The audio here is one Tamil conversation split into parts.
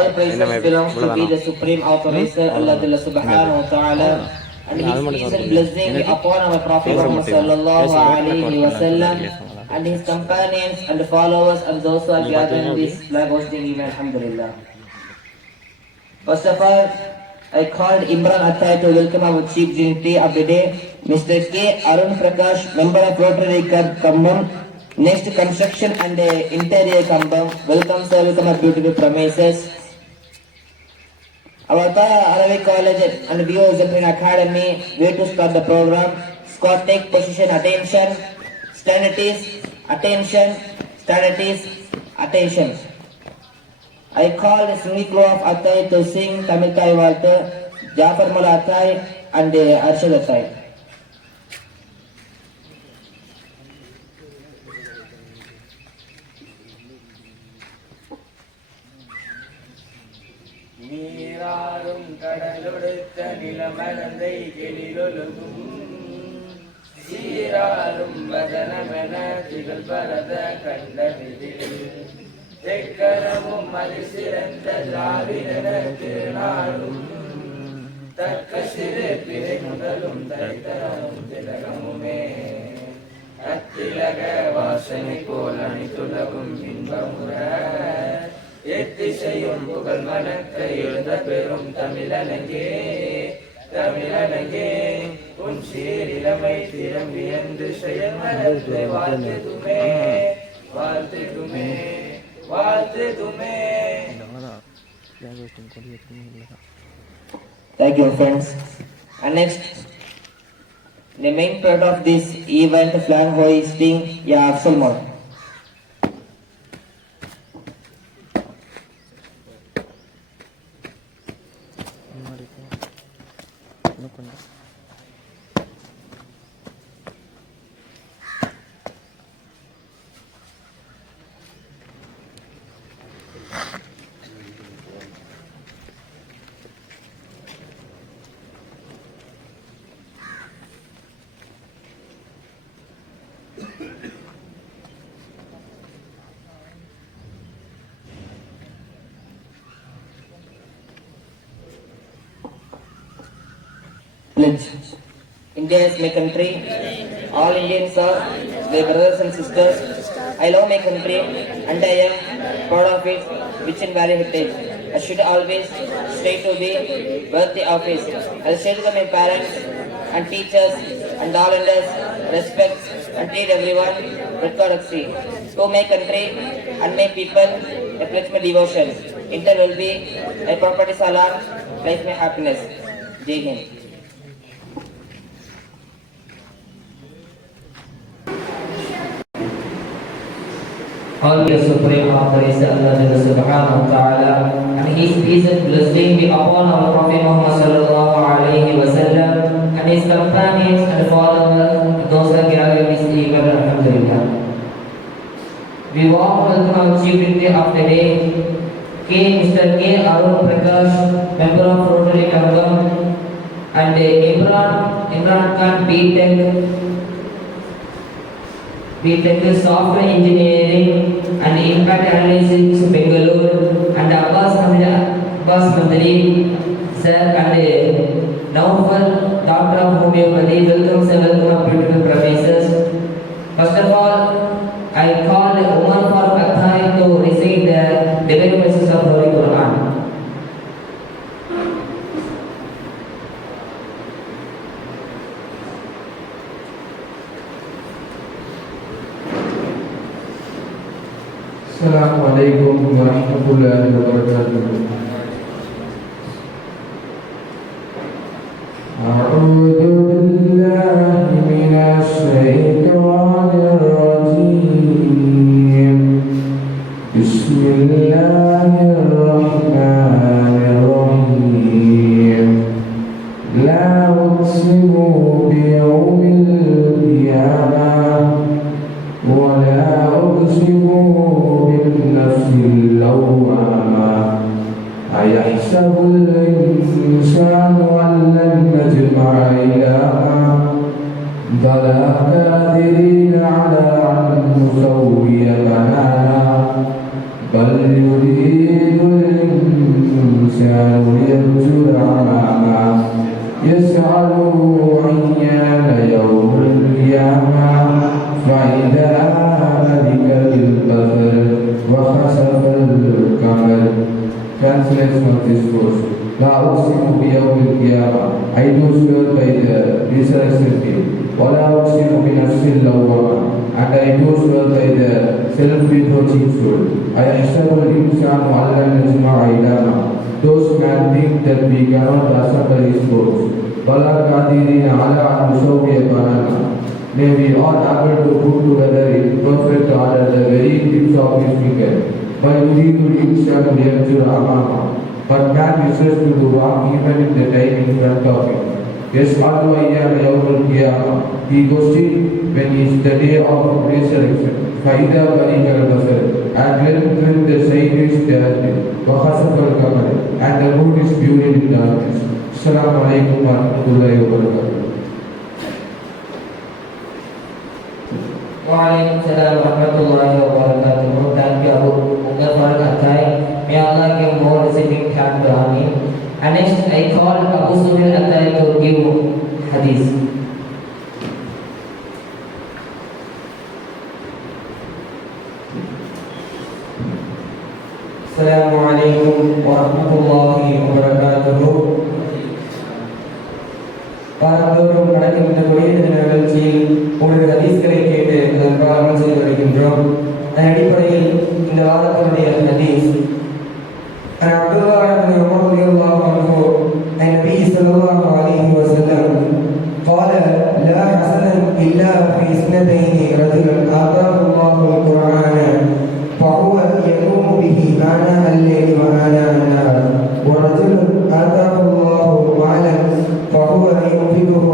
All praises belongs to be the supreme authorizer, Allah subhanahu wa ta'ala, and his peace and blessing be upon our Prophet Muhammad sallallahu alaihi wasallam and his companions and followers and those who are gathered in this flag hosting event. Alhamdulillah. First of all, I called Imran Attai to welcome our chief dignitary of the day, Mr. K. Arun Prakash, member of Rotary Club Kambam. Next, construction and interior Kambam. Welcome sir, welcome our beautiful premises. Our Arabic College and Bio Zephyr Academy, way to start the program. Scott, take position, attention. Stand is, attention. Stand is, attention. I called singing crew of Attai to sing Tamil Thai Walter, Jafar Mala Attai and Arshad Attai. நீராறும் கடலொடுத்த நிலமடந்தை கெளிலொழுகும் சீராறும் வதனமென திகழ் பரத கண்டதில் தெக்கரமும் அது சிறந்த திராவிடன திருநாடும் தக்க சிறு பிறை முதலும் தரித்தரமும் திலகமுமே அத்திலக வாசனை போல் அனைத்துலகும் இன்பமுற எத்திசையும் புகழ் மணக்க எழுந்த பெரும் தமிழனங்கே தமிழனங்கே உன் சீரிழமை திரும்பி என்று செயல்மரத்தை வாழ்த்துதுமே வாழ்த்துதுமே வாழ்த்துதுமே. Thank you friends. And next, the main part of this event, flag hoisting, Afsalman. Pledge. India is my country. All Indians are my brothers and sisters. I love my country and I am proud of it, rich in value heritage. I should always strive to be worthy of it. I will say to my parents and teachers and all elders, respect and treat everyone with courtesy. To my country and my people, I pledge my devotion. Inter will be my property salam, life my happiness. Jai Hind. All the supreme authority Allah subhanahu wa ta'ala and his peace and blessing be upon our Prophet Muhammad sallallahu alaihi wasallam and his companions and followers and those that gather this event. Alhamdulillah. We warm welcome our chief dignitary of the day, Mr. K. Arun Prakash, member of Rotary Club, and Imran Khan B.Tech Software Engineering and Impact Analysis Bengaluru, and Abbas Mandari sir and Naufal, Doctor of Homeopathy. Welcome sir, welcome beautiful professors. First of all, I call Umar Farooq Attai to recite the divine verses of Holy Quran. Assalamualaikum warahmatullahi wabarakatuh. A'udzu billahi minasy syaithanir rajim. Bismillahirrahmanirrahim. La uqsimu biyawmil qiyamah wa la uqsimu أيحسب الإنسان أن لن نجمع عظامه بلى قادرين على أن نسوي بنانه بل يريد الإنسان Translation of this verse. La uqsimu bi yawmil qiyamah. I do swear by the resurrection day. Wa la uqsimu bi nafsil lawwamah. And I do swear by the self-reproaching soul. I ashhadu al-insanu allan najma'a ilama. Those can think that we cannot assemble his bones. Wa la qadirina ala an nusawwiya banana. May we all able to put together in perfect order the very tips of his finger. But yuridu al-insanu liyarjura amama. But man wishes to do wrong even in the time in front of him. Yas'alu ayyana yawmul qiyamah. He questions when is the day of resurrection. Fa'idha barika al-basar. And when the sight is darkened. Wa khasafa al-qamar. And the moon is buried in darkness. Assalamu alaikum wa rahmatullahi wa barakatuh. Waalaikumsalam warahmatullahi wabarakatuh. Thank you, Abu Muzaffar Atai. May Allah give more receiving time to Amin. And next, I call Abu Suhail Atai to give hadith. Assalamualaikum warahmatullahi wabarakatuh. வாரந்தோறும் நடக்கின்ற வெளியீடு நிகழ்ச்சியில் ஒரு ஹதீஸ்களை கேட்டு அதற்காக அமல் செய்து வருகின்றோம். அதன் அடிப்படையில் இந்த வாரத்தினுடைய ஹதீஸ் அப்துல்லாஹ் இப்னு உமர் ரலியல்லாஹு அன்ஹு நபி ஸல்லல்லாஹு அலைஹி வஸல்லம் قال لا حسنا الا في اثنتين رجلا آتاه الله القرآن فهو يقوم به آناء الليل وآناء النهار ورجل آتاه الله مالا فهو ينفقه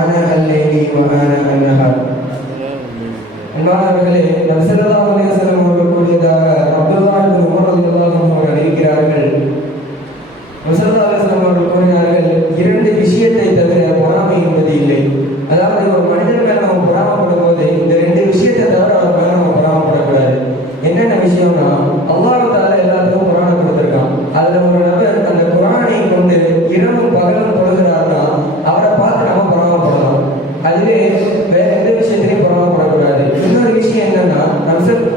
آناء الليل وآناء النهار. அன்பானவர்களே, நபி ஸல்லல்லாஹு அலைஹி வஸல்லம் அவர்கள் கூறியதாக அப்துல்லாஹ் இப்னு உமர் ரலியல்லாஹு அன்ஹு அவர்கள் அறிவிக்கிறார்கள். நபி ஸல்லல்லாஹு அலைஹி வஸல்லம் அவர்கள் கூறினார்கள், இரண்டு விஷயத்தை தவிர பொறாமை என்பது இல்லை. அதாவது ஒரு மனிதன் மேல நம்ம பொறாமப்படும் போது இந்த ரெண்டு விஷயத்தை தவிர அவர் மேல நம்ம பொறாமப்படக்கூடாது. என்னென்ன விஷயம்னா, அல்லாஹ் தஆலா எல்லாத்துக்கும் குர்ஆனை கொடுத்திருக்கான். அதுல ஒரு நபர் அந்த குர்ஆனை கொண்டு இரவும் பகலும் தொழுகிறார்னா அவரை பார்த்து நம்ம பொறாமப்படலாம். அதுவே வேற எந்த விஷயத்திலையும் பொறாமப்படக்கூடாது. இன்னொரு விஷயம் என்னன்னா,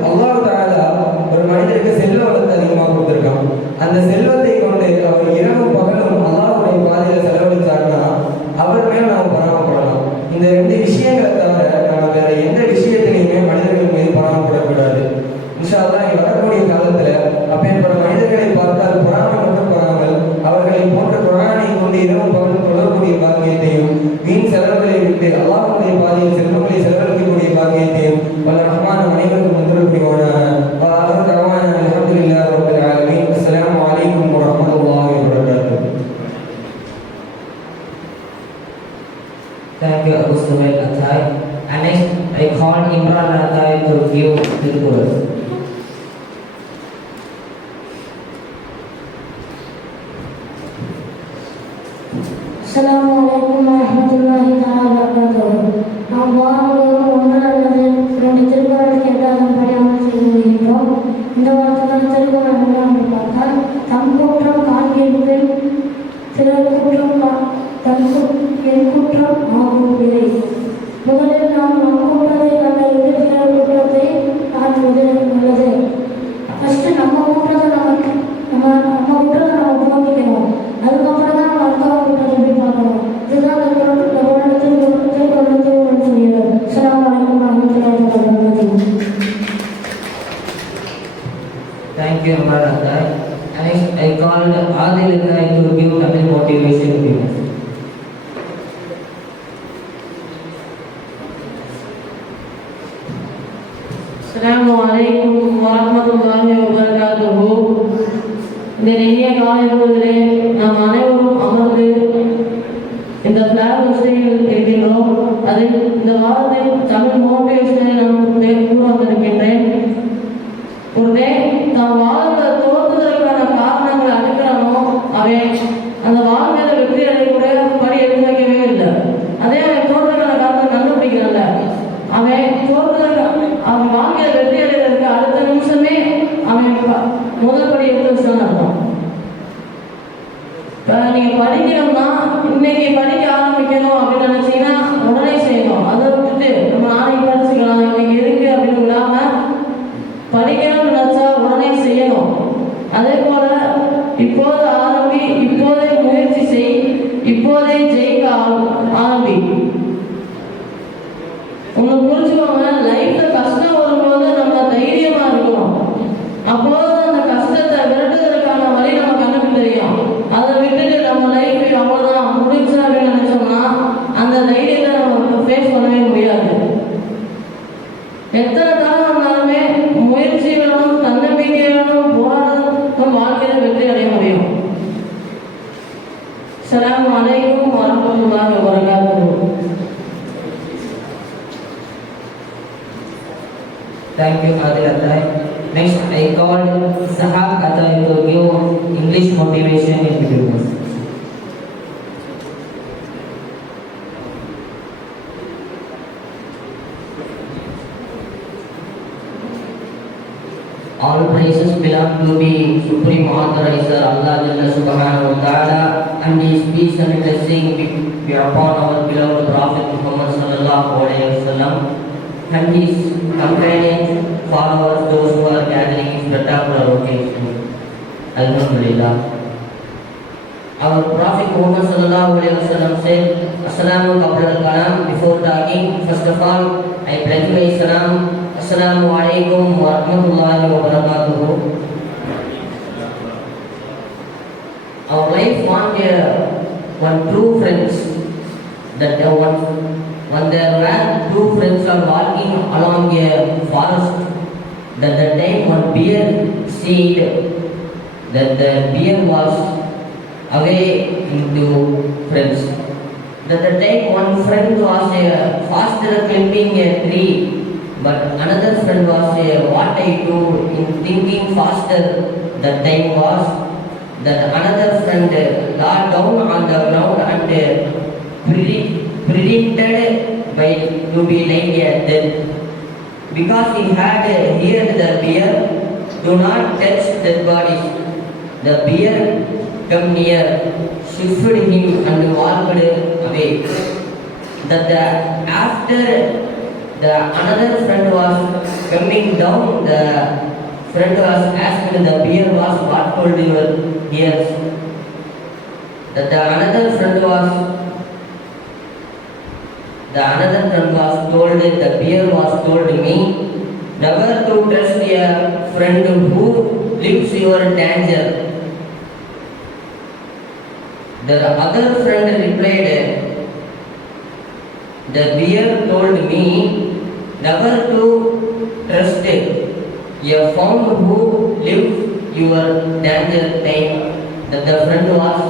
அல்லாஹ் தஆலா ஒரு மனிதருக்கு செல்வ வளத்தை அதிகமாக கொடுத்திருக்கான். அந்த செல்வத்தை கொண்டு அவர் இரவும் பகலும் அல்லாஹ்வுடைய பாதையில செலவழிச்சார்னா அவர் மேல நாம் பொறாமப்படலாம். இந்த ரெண்டு விஷயங்களை தவிர நம்ம வேற எந்த விஷயத்திலையுமே மனிதர்கள் மீது பொறாமப்படக்கூடாது. இன்ஷா அல்லாஹ் வரக்கூடிய காலத்துல அப்பேற்பட்ட மனிதர்களை பார்த்தால் பொறாமை மட்டும் பொறாமல் அவர்களை போன்ற குர்ஆனை கொண்டு இரவும் பகலும் தொழக்கூடிய பாக்கியத்தையும் வீண் செலவுகளை விட்டு அல்லாஹ்வுடைய பாதையில் செல்வங்களை செலவழிக்கக்கூடிய பாக்கியத்தையும் வல்ல ரஹ்மான் அனைவருக்கும் தந்தருள் புரிவானாக. வஆஹிரு தஅவானா அல்ஹம்துலில்லாஹி ரப்பில் ஆலமீன். அஸ்ஸலாமு அலைக்கும் வரஹ்மத்துல்லாஹி வபரகாத்துஹு. Thank you, Abu Suhail Atai. And next, I call Imran Atai to give the Quran. Assalamualaikum warahmatullahi wabarakatuh. நாம் வாரந்தோறும் ஒன்று அல்லது இரண்டு திருக்குறள் கேட்டால் அதன்படி அமல் செய்து வருகின்றோம். இந்த வாரத்துக்கான திருக்குறள் என்ன என்று பார்த்தால், தம் குற்றம் தான் கேட்பின் சிலர் குற்றம் என் குற்றம் ஆகும் விதை. முதலில் நாம் நம் குற்றத்தை கண்டறிந்து பிறர் குற்றத்தை காட்டுவது நல்லது. ஃபர்ஸ்ட் நம்ம குற்றத்தை நம்ம போக்கிக்கணும். அதுக்கப்புறம் தான் நம்ம அடுத்தவங்க குற்றத்தை எப்படி பார்க்கணும். இதுதான் திருக்குறள் சொல்லிடுறது. அஸ்ஸலாமு அலைக்கும் வரஹ்மத்துல்லாஹி வபரகாத்துஹு. Thank you, Imran Atai. And next, I call Adil Atai to give Tamil motivation videos. Assalamualaikum warahmatullahi wabarakatuh. இந்த இனிய காலை பொழுதிலே நாம் அனைவரும் அமர்ந்து இந்த பிளாக் விஷயம் இருக்கின்றோம். அதில் இந்த வாரத்தில் தமிழ் மோட்டிவேஷனை நான் கூற வந்திருக்கின்றேன். ஒரு நாம் வாழ்ந்த தோற்றுதலுக்கான காரணங்கள் அனுக்கிறானோ அவன் அந்த வாழ்க்கையில வெற்றி அடையக்கூடிய படி எடுத்து வைக்கவே இல்லை. அதே அவன் தோற்றுதலுக்கான காரணம் கண்டுபிடிக்கிறான்ல, அவன் வாழ்க்கையில வெற்றி அடைவதற்கு அடுத்த நிமிஷமே அவன் முதல் படி எடுத்து வச்சான்னு அர்த்தம். இப்போ நீங்கள் படிக்கணும்னா இன்னைக்கு படிக்க ஆரம்பிக்கணும் அப்படின்னு நினச்சிங்கன்னா உடனே செய்யணும். அதை விட்டுட்டு நம்ம நாளைக்கு படிச்சுக்கலாம் இன்னைக்கு இருக்கு அப்படின்னு விடாமல் படிக்கணும்னு நினச்சா உடனே செய்யணும். அதே போல் இப்போது ஆரம்பி, இப்போதே முயற்சி செய், இப்போதே ஜெயிக்க ஆரம்பி. ஒன்று புரிஞ்சுக்கோங்க, லைஃப்ல கஷ்டம் வரும்போது நம்ம தைரியமா இருக்கணும். அப்போது அந்த கஷ்டத்தை விரட்டுவதற்கான வழி நம்ம கண்ணுக்கு தெரியும். அதை விட்டுட்டு நம்ம லைஃப் அவ்வளோதான் முடிஞ்சு அப்படின்னு நினைச்சோம்னா அந்த தைரியத்தை நம்ம ஃபேஸ் பண்ணவே முடியாது. எத்தனை காலம் வந்தாலுமே முயற்சி வேணும், தன்னம்பிக்கை வேணும், போராட்டம் வாழ்க்கையில வெற்றி அடைய முடியும். அஸ்ஸலாமு அலைக்கும் வரஹ்மத்துல்லாஹி வபரகாத்துஹு. Thank you, Adil Atai. Next, I called Sahab Atai to give English motivation in videos. All praises belong to the Supreme Authorizer Allah Jalla Subhanahu wa Ta'ala, and His peace and blessing be upon our beloved Prophet Muhammad Sallallahu Alaihi Wasallam and his companions, followers, those who are gathering in spectacular occasion. Alhamdulillah. Our Prophet Muhammad Sallallahu Alaihi Wasallam said, Assalamu qabla al-kalam. Before talking, first of all, I pledge my salam. Assalamu alaikum wa rahmatullahi wa barakatuhu. Our life want one true friends. That when there were two friends are walking along a forest, that the time one bear seed, that the bear was away into friends. That the time one friend was faster climbing a tree, but another friend was what I do in thinking faster. That time was that another friend got down on the ground and predicted by to be like a death, because he had heard the bear, do not touch dead bodies. The bear come near, shifted him and walked away. That after the another friend was coming down, the friend was asked the bear was, what told your ears? That the another friend was told, the bear was told me, never to trust a friend who lives your danger. The other friend replied, the bear told me never to trust a friend who lives your danger time. That the friend was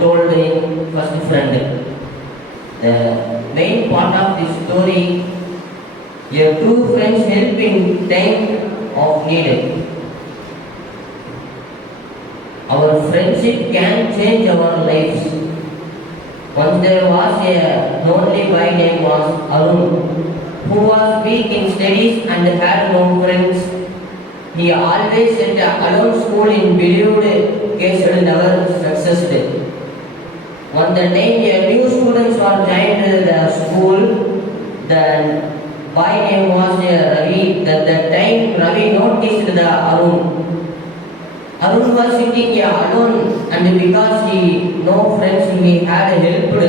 told in first friend. The main part of this story, your true friends help in time of need. Our friendship can change our lives. Once there was a lonely boy named Arun, who was weak in studies and had no friends. He always sat alone school in believed case and never succeeded. One the time a new students were joined the school, the boy name was Ravi. That the time Ravi noticed the Arun. Arun was sitting alone, and because he no friends, he had helped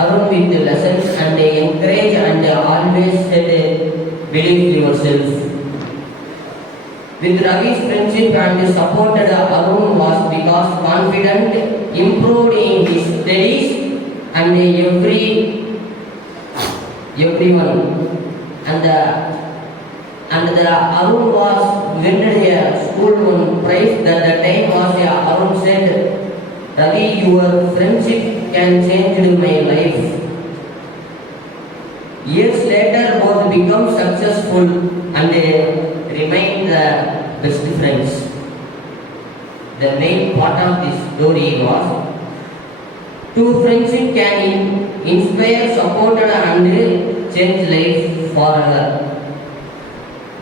Arun with lessons and encouraged and always said, believe yourself. With Ravi's friendship and supported, Arun was because confident, improved in his studies and everyone. And the Arun was winner a school one prize. That the time was Arun said, Ravi, your friendship can change my life. Years later, both become successful and remain the best friends. The main part of this story was two friendship can inspire, support and change life forever.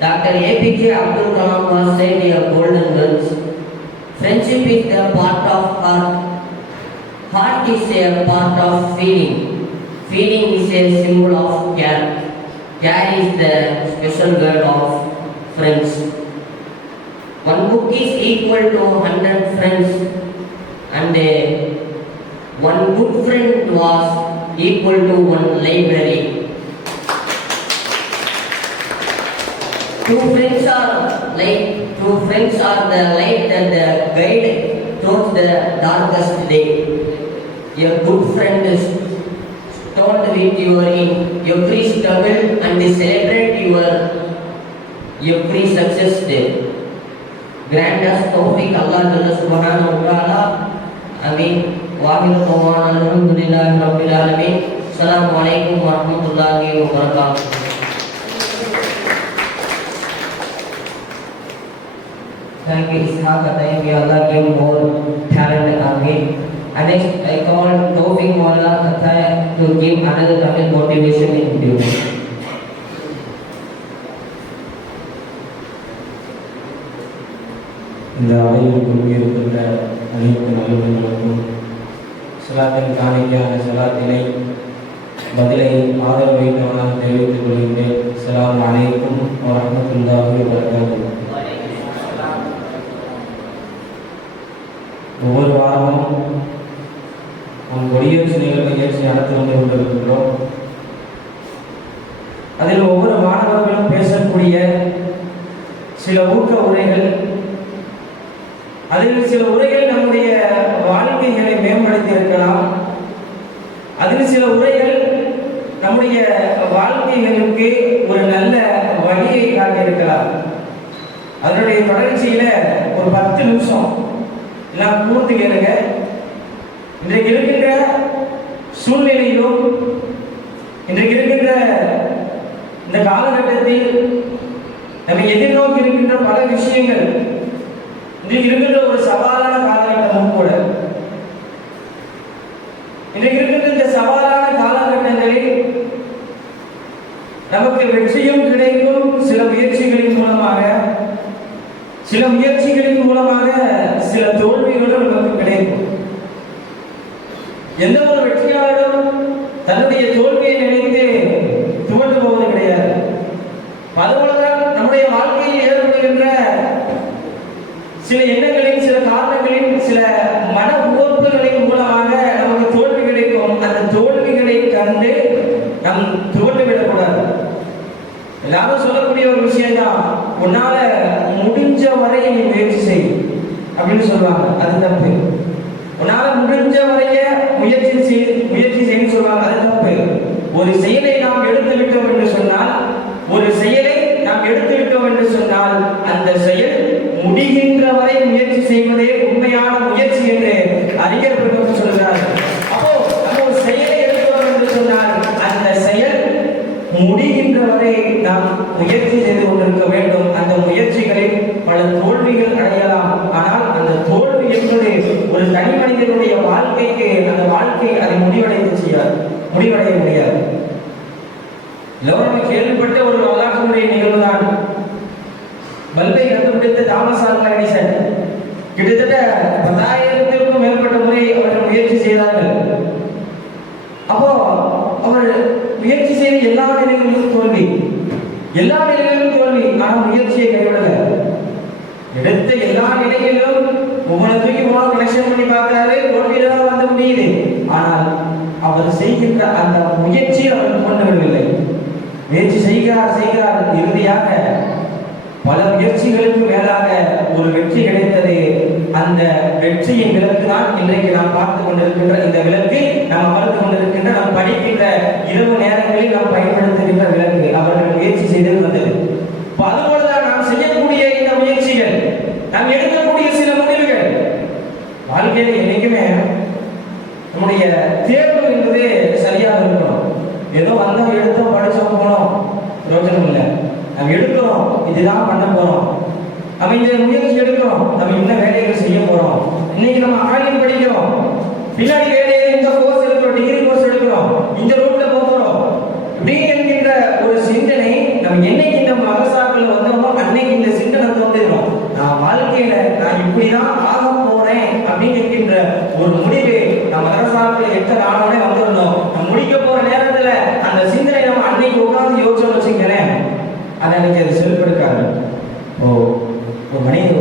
Dr. APJ Abdul Kalam was said a golden words. Friendship is the part of heart. Heart is a part of feeling. Feeling is a symbol of care. Care is the special word of friends. One book is equal to 100 friends, and one good friend was equal to one library. Two friends are the light and the guide towards the darkest day. A good friend is stand with you in every struggle and celebrate your every success day. Grant us tawfiq Allah subhanahu wa ta'ala. Amin. Wa akhiru da'wana alhamdulillahi rabbil alamin. Assalamu alaikum warahmatullahi wabarakatuh. Thank you, Ishaq. May Allah give more talent again. And next, I call Tawfiq Maula to give another Tamil motivation in video. இந்த அவையில் குழுமியிருக்கின்ற அனைத்து நல்லவர்களுக்கும் சலாத்தின் காணிக்கையான சலாத்தினை பதிலை ஆதரவை நான் தெரிவித்துக் கொள்கின்றேன். அஸ்ஸலாமு அலைக்கும் வரஹ்மத்துல்லாஹி வபரகாத்துஹு. ஒவ்வொரு வாரமும் நாம் கொடியேற்று நிகழ்ச்சி நடத்தி வந்து கொண்டிருக்கின்றோம். அதில் ஒவ்வொரு மாணவர்களும் பேசக்கூடிய சில ஊக்க உரைகள், அதில் சில உரைகள் நம்முடைய வாழ்க்கைகளை மேம்படுத்தி இருக்கலாம். அதில் சில உரைகள் நம்முடைய வாழ்க்கைகளுக்கு ஒரு நல்ல வழியை காட்டியிருக்கலாம். அதனுடைய தொடர்ச்சியில ஒரு 10 நிமிஷம் எல்லாம் கூர்ந்து கேளுங்க. இன்றைக்கு இருக்கின்ற சூழ்நிலையிலும் இன்றைக்கு இருக்கின்ற இந்த காலகட்டத்தில் நம்ம எதிர்நோக்கி இருக்கின்ற பல விஷயங்கள், இன்றைக்கு இருக்கின்ற ஒரு சவாலான காலகட்டமும் கூட. இன்றைக்கு இருக்கின்ற இந்த சவாலான காலகட்டங்களில் நமக்கு வெற்றியும் கிடைக்கும் சில முயற்சிகளின் மூலமாக, சில முயற்சிகளின் மூலமாக சில தோல்விகளும் நமக்கு கிடைக்கும். எந்த ஒரு வெற்றியாளரும் தன்னுடைய தோல்வியை நினைத்து துவண்டு போவது கிடையாது. அதுபோலதான் நம்முடைய வாழ்க்கையில் ஏற்படுகின்ற சில எண்ணங்களின், சில காரணங்களின், சில மன உவப்புகளின் மூலமாக நமக்கு தோல்வி கிடைக்கும். அந்த தோல்விகளை கண்டு நம் துவண்டு விடக்கூடாது. எல்லாரும் சொல்லக்கூடிய ஒரு விஷயம் தான், உன்னால முடிஞ்ச வரை நீ முயற்சி செய் அப்படின்னு சொல்லுவாங்க. அது தப்பு. உன்னால முடிஞ்ச வரைய முயற்சி செய்ய சொல்லுவாங்க. அது தப்பு. ஒரு செயலை நாம் எடுத்து விட்டோம் என்று சொன்னால், அந்த செயல் முடிகின்ற வரை முயற்சி செய்வதே உண்மையான முயற்சி என்று அறிஞர் பெருமக்கள் சொல்கிறார்கள். அப்போ நம்ம ஒரு செயலை எடுக்கிறோம் என்று சொன்னால் அந்த செயல் முடிகின்ற வரை நாம் முயற்சி செய்து கொண்டிருக்க வேண்டும். அந்த முயற்சிகளில் பல தோல்விகள் அடையலாம். ஆனால் அந்த தோல்வி என்பது ஒரு தனி மனிதனுடைய வாழ்க்கைக்கு, அந்த வாழ்க்கை அதை முடிவடைய முடியாது. எல்லோரும் கேள்விப்பட்ட ஒரு வரலாற்றுடைய நிகழ்வுதான் பல்பை கண்டுபிடித்த தாமஸ் ஆல்வா எடிசன். கிட்டத்தட்ட 10,000க்கும் மேற்பட்ட முறை அவர்கள் முயற்சி செய்தார்கள். அப்போ அவர் முயற்சி செய்த எல்லா நிலைகளிலும் தோல்வி. ஆனால் முயற்சியை கைவிடல. எடுத்த எல்லா நிலைகளிலும் ஒவ்வொரு தூக்கி கனெக்ஷன் பண்ணி பார்க்கிறாரு, தோல்வியில்தான் வந்து முடியுது. ஆனால் அவர் செய்கின்ற அந்த முயற்சியை அவர் கொண்டு விடவில்லை. முயற்சி செய்கிறார். இறுதியாக பல முயற்சிகளுக்கு மேலாக ஒரு வெற்றி கிடைத்தது. அந்த வெற்றியின் விளக்கு தான் இன்றைக்கு நாம் பார்த்து கொண்டிருக்கின்ற இந்த விளக்கு, நாம் அமர்ந்து கொண்டிருக்கின்ற, நாம் படிக்கின்ற இரவு நேரங்களில் நாம் பயன்படுத்துகின்ற விளக்கு. அவர்கள் முயற்சி செய்து வந்தது. அதுபோலதான் நாம் செய்யக்கூடிய இந்த முயற்சிகள், நாம் எடுக்கக்கூடிய சில முடிவுகள், வாழ்க்கையில் என்னைக்குமே நம்முடைய தேர்வு என்பது சரியாக இருக்கணும். ஏதோ வந்தோம், எடுத்தோம், படிச்சோம், போனோம், யோசனை இல்லை. நம்ம எடுக்கிறோம், இதுதான் பண்ண போறோம், நம்ம இந்த முயற்சி எடுக்கிறோம், நம்ம என்ன வேலைகள் செய்ய போறோம். இன்னைக்கு நம்ம ஆங்கிலம் படிக்கிறோம், பின்னாடி வேலையை இந்த கோர்ஸ் எடுக்கிறோம், டிகிரி கோர்ஸ் எடுக்கிறோம், இந்த ரூட்ல போறோம். இப்படி என்கின்ற ஒரு சிந்தனை நம்ம என்னைக்கு இந்த மகசாக்கள் வந்தோமோ அன்னைக்கு இந்த சிந்தனை தோன்றிடும். நான் வாழ்க்கையில நான் இப்படிதான் ஆக போறேன் அப்படின்னு என்கின்ற ஒரு முடிவு நம்ம மகசாக்கள் எத்தனை ஆனோடனே வந்துடணும். நம்ம முடிக்க போற நேரத்துல அந்த சிந்தனை நம்ம அன்னைக்கு உட்கார்ந்து யோசிச்சு வச்சுக்கிறேன். அதை அன்னைக்கு அது செல்பெடுக்காது. ஒரு மனிதன்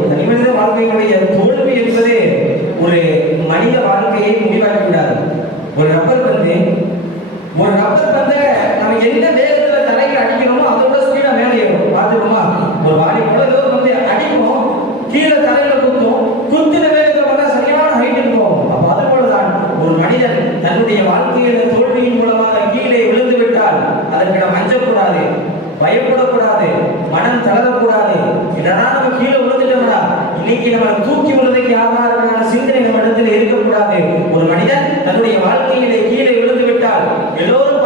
நம்மிடத்தில் இருக்கக்கூடாது. ஒரு மனிதன் தன்னுடைய வாழ்க்கையிலே கீழே விழுந்து விட்டால் எல்லோரும்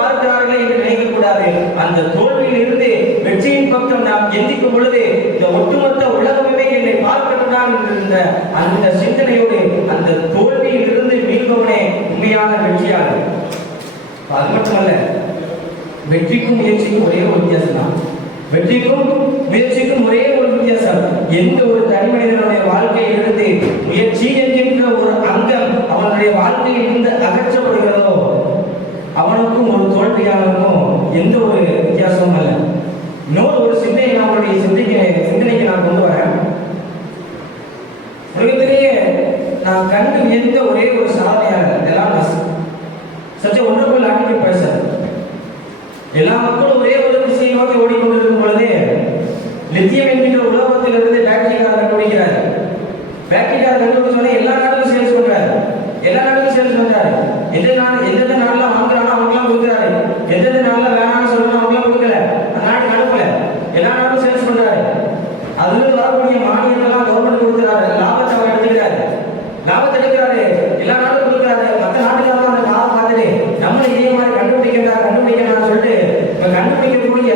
பார்க்கிறார்கள் என்று நினைக்கக்கூடாது. அந்த தோல்வியில் இருந்து வெற்றியின் பக்கம் நாம் எந்திக்கும் பொழுது இந்த ஒட்டுமொத்த உலகமே என்னை பார்க்கத்தான் என்ற அந்த சிந்தனையோடு அந்த தோல்வியில் இருந்து மீள்பவனே உண்மையான வெற்றியாளர். அது மட்டுமல்ல, வெற்றிக்கும் முயற்சிக்கும் ஒரே ஒரு வித்தியாசம் தான். வெற்றிக்கும் முயற்சிக்கும் ஒரே ஒரு வித்தியாசம். எந்த ஒரு தனி மனிதனுடைய வாழ்க்கையிலிருந்து முயற்சி என்கின்ற ஒரு அங்கம் அவனுடைய வாழ்க்கையில் இருந்து அகற்றப்படுகிறதோ அவனுக்கும் ஒரு தோல்வியாளருக்கும் எந்த ஒரு வித்தியாசமும் அல்ல. இன்னொரு ஒரு சிந்தனை நம்மளுடைய சிந்தனைக்கு நான் கொண்டு வரேன். உலகத்திலேயே நான் கண்டு எந்த ஒரே ஒரு சாதனையாளர் எல்லாம் சற்று ஒன்றுக்குள் அடக்கி பேச எல்லா மக்களும் ஒரே ஒரு திசையை நோக்கி ஓடிக்கொண்டிருக்கும் பொழுது லித்தியம் என்கின்ற உலோகத்திலிருந்து பேட்டரிக்காரர் கண்டுபிடிக்கிறார். பேட்டரிக்காரர் கண்டுபிடிச்சோடனே எல்லா நாட்டுக்கும் சேல்ஸ் பண்றாரு. எந்தெந்த நாடுல வாங்குறானோ அவங்களாம் கொடுக்குறாரு. எந்தெந்த நாடுல வேணாம்னு சொல்லணும் அவங்களாம் கொடுக்கல. அந்த நாட்டுக்கு அனுப்பல. எல்லா நாடும் சேல்ஸ் பண்றாரு. அதுல வரக்கூடிய மானியத்தெல்லாம் கவர்மெண்ட் கொடுக்குறாரு. லாபத்தை அவர் எடுத்துக்கிறாரு. எல்லா நாடும் கொடுக்குறாரு. மற்ற நாட்டுக்காரங்க அந்த காலம் பார்த்துட்டு நம்மளும் இதே மாதிரி கண்டுபிடிக்கிறான்னு சொல்லிட்டு இப்ப கண்டுபிடிக்கக்கூடிய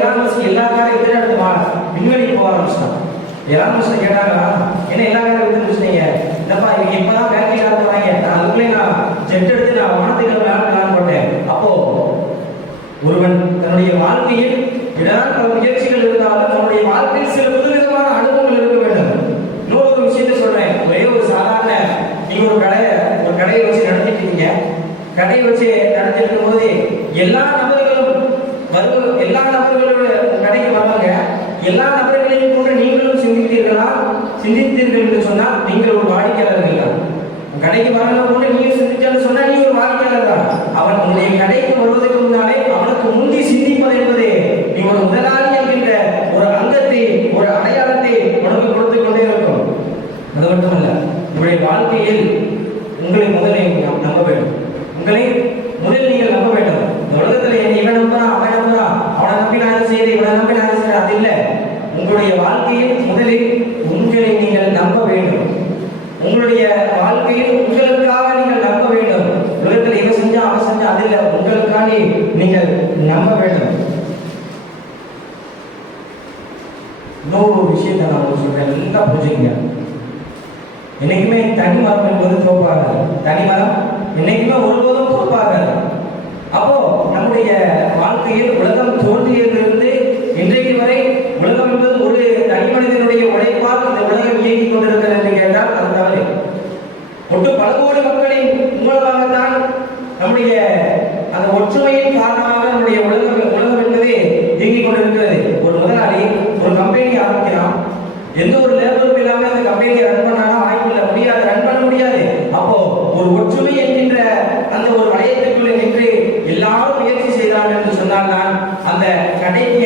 எல்லா காரையும் எடுத்து விண்வெளிக்கு போக ஆரம்பிச்சிட்டான். எல்லாரும் கேட்டாங்களா, என்ன எல்லா காரையும் எடுத்து முடிச்சிட்டீங்க? இல்லப்பா இவங்க இப்பதான் பேட்டரி கார் போறாங்க, நான் அதுக்குள்ளே நான் ஜெட் எடுத்து நான் வானத்துக்கு பிளான் போட்டேன். அப்போ ஒருவன் தன்னுடைய வாழ்க்கையில் இடம் பல முயற்சிகள் இருந்தாலும் தன்னுடைய வாழ்க்கையில் சில புதுவிதமான அனுபவங்கள் இருக்க வேண்டும். இன்னொரு விஷயத்த சொல்றேன். ஒரே ஒரு சாதாரண நீங்க ஒரு கடையை வச்சு நடத்திட்டு இருக்கீங்க. கடையை வச்சு நடத்திட்டு இருக்கும் போது எல்லா நபர்களும் கடைக்கு வருவாங்க. எல்லா நபர்களையும் கூட நீங்களும் சிந்தித்தீர்கள் என்று சொன்னால் நீங்கள் ஒரு வாடிக்கையாளர்கள் தான். கடைக்கு வரணும் கூட நீங்க சிந்திச்சாலும் சொன்னா நீ ஒரு வாடிக்கையாளர் தான். அவன் உன்னுடைய கடைக்கு வருவதற்கு முன்னாலே அவனுக்கு முந்தி சிந்திப்பது என்பது நீ ஒரு முதலாளி என்கின்ற ஒரு அங்கத்தை ஒரு அடையாளத்தை உனக்கு கொடுத்து கொண்டே இருக்கும். அது மட்டுமல்ல, உங்களுடைய வாழ்க்கையில் உங்களை முதலில் நம்ப வேண்டும். உங்களை முதலில் நீங்கள் நம்ப வேண்டும். இந்த உலகத்துல இவன் நம்புறான் அவன் நம்புறான், அவனை நம்பி நான் செய்யறேன் இவனை நம்பி நான் செய்யறேன், அது இல்லை. உங்களுடைய வாழ்க்கையில் முதலில் உங்களை நீங்கள் நம்ப வேண்டும். உங்களுடைய வாழ்க்கையில் உங்களுக்காக நீங்கள் நம்ப வேண்டும். உலகத்தில் இவன் செஞ்சா அவன் செஞ்சா அது இல்லை, உங்களுக்காக நீங்கள் நம்ப வேண்டும். இன்னொரு விஷயத்தை நான் சொல்றேன், நல்லா புரிஞ்சுங்க. என்னைக்குமே தனி மரம் என்பது தோப்பாகாது. தனி மரம் என்னைக்குமே ஒருபோதும் தோப்பாகாது. அப்போ நம்முடைய வாழ்க்கையில் உலகம் தோன்றியதிலிருந்து இன்றைக்கு வரை உலகம் என்பது ஒரு தனி மனிதனுடைய உழைப்பால் இந்த உலகம் இயங்கிக் கொண்டிருக்கிறது என்று கேட்டால் அது தவறு. ஒட்டு பல கோடி மக்களின் மூலமாகத்தான் நம்முடைய அந்த ஒற்றுமையின் காரணமாக நம்முடைய உலகம் என்பது இயங்கிக் கொண்டிருக்கிறது. ஒரு முதலாளி ஒரு கம்பெனி ஆரம்பிக்கிறான். எந்த ஒரு லேபரும் இல்லாமல் அந்த கம்பெனியை ரன் பண்ணாலும் வாய்ப்பு இல்லை, முடியாது, ரன் பண்ண முடியாது. அப்போ ஒரு ஒற்றுமை என்கின்ற அந்த ஒரு வளையத்திற்குள்ளே நின்று எல்லாரும் முயற்சி செய்தார்கள் என்று சொன்னால்தான் அந்த கடைக்கு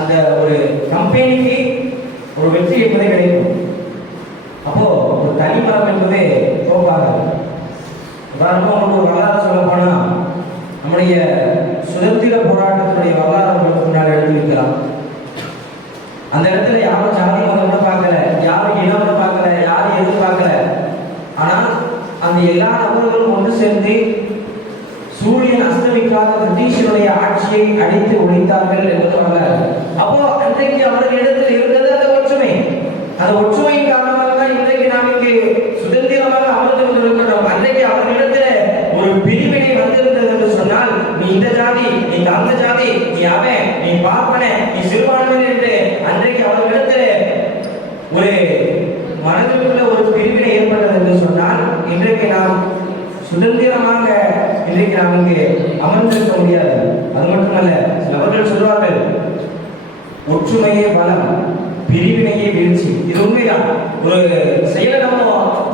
அந்த ஒரு கம்பெனிக்கு ஒரு வெற்றி என்பதை கிடைக்கும். அப்போ ஒரு தனிமரம் என்பது தோப்பாகாது. உதாரணமா உங்களுக்கு ஒரு வரலாறு சொல்ல போனா நம்முடைய சுதந்திர போராட்டத்தினுடைய வரலாறு உங்களுக்கு முன்னாடி எடுத்து வைக்கலாம். அந்த இடத்துல யாரும் ஜாதி மதம் பார்க்கல, யாரும் இனம் பார்க்கல, யாரும் எதுவும் பார்க்கல. ஆனா அந்த எல்லா நபர்களும் ஒன்று சேர்ந்து சூரியன் அஸ்தமிக்காத பிரிட்டிஷனுடைய ஆட்சியை அடித்து ஒழித்தார்கள் என்பது வரலாறு. அப்போ அன்றைக்கு அவர்களிடத்தில் இருந்தது அந்த ஒற்றுமை. அந்த ஒற்றுமையின் காரணமாக தான் இன்றைக்கு நாம் இங்கு சுதந்திரமாக அமர்ந்து கொண்டிருக்கிறோம். அன்றைக்கு அவர்களிடத்தில் ஒரு பிரிவினை வந்திருந்தது என்று சொன்னால், நீ இந்த ஜாதி, நீ அந்த ஜாதி, நீ அவன், நீ பார்ப்பன, நீ சிறுபான்மையினர் என்று அன்றைக்கு அவர்களிடத்தில் ஒரு மனதிற்குள்ள ஒரு பிரிவினை ஏற்பட்டது என்று சொன்னால், இன்றைக்கு நாம் சுதந்திரமாக இன்றைக்கு நாம் இங்கு அமர்ந்திருக்க முடியாது. அது மட்டுமல்ல, சிலவர்கள் சொல்வார்கள் ஒற்றுமையே பலம், பிரிவினையே வீழ்ச்சி. இது உண்மைதான். ஒரு செயலை நம்ம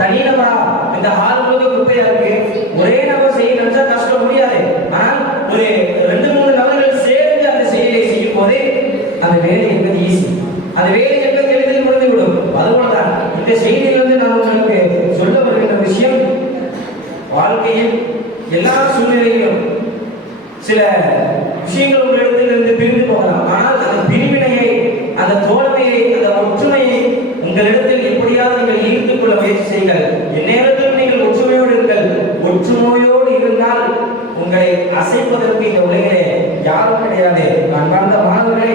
தனிநபரா இந்த ஹால் முழுக்க குப்பையா இருக்கு, ஒரே நபர் செய்ய நினைச்சா கஷ்டம் முடியாது. ஆனால் ஒரு 2-3 நபர்கள் சேர்ந்து அந்த செயலை செய்யும் போது அந்த வேலை என்பது ஈஸி, அந்த வேலை என்பது எளிதில் முடிந்துவிடும். அதுபோலதான் இந்த செய்தியிலிருந்து நான் உங்களுக்கு சொல்ல வருகின்ற விஷயம், வாழ்க்கையில் எல்லா சூழ்நிலையிலும் சில விஷயங்கள் உங்களிடத்திலிருந்து பிரிந்து போகலாம். ஆனால் அந்த பிரிவினையை, அந்த தோல்வியை, அந்த ஒற்றுமையை உங்களிடத்தில் எப்படியாவது நீங்கள் ஈர்த்துக் கொள்ள முயற்சி எந்நேரத்திலும் நீங்கள் ஒற்றுமையோடு இருங்கள். ஒற்றுமையோடு இருந்தால் உங்களை அசைப்பதற்கு இந்த உலகிலே யாரும் கிடையாது. அன்பார்ந்த மாணவர்களே,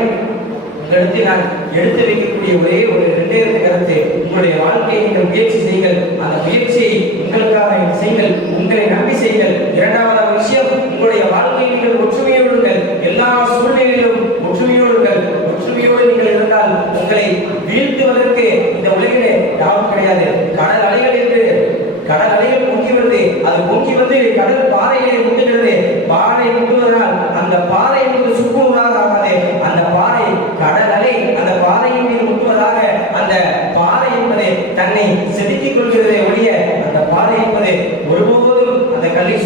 உங்களிடத்தில் நான் எடுத்து வைக்கக்கூடிய ஒரே ஒரு 2 கருத்து, உங்களுடைய வாழ்க்கையை நீங்கள் முயற்சி செய்யுங்கள். அந்த முயற்சியை உங்களுக்காக செய்யுங்கள், உங்களை நம்பி செய்யுங்கள். இரண்டாவது விஷயம், உங்களுடைய வாழ்க்கையை நீங்கள் ஒற்றுமையோடு இருங்கள். எல்லா சூழ்நிலையிலும் ஒற்றுமையோடு இருங்கள். ஒற்றுமையோடு நீங்கள் இருந்தால் உங்களை வீழ்த்துவதற்கு இந்த உலகிலே யாரும் கிடையாது. கடல் அலைகள் பொங்கி வருது, அது பொங்கி வந்து கடல் பாறையிலே முட்டுகிறது. பாறை முட்டுவதனால் அந்த பாறை என்பது சுக்குநூறாக ஆகாது. அந்த பாறை கடல் அலை அந்த பாறையின் மீது முட்டுவதாக அந்த பாறை என்பது தன்னை செதுக்கிக் கொள்கிறதே ஒழிய அந்த பாறை என்பது ஒருபோதும் அந்த கல்லை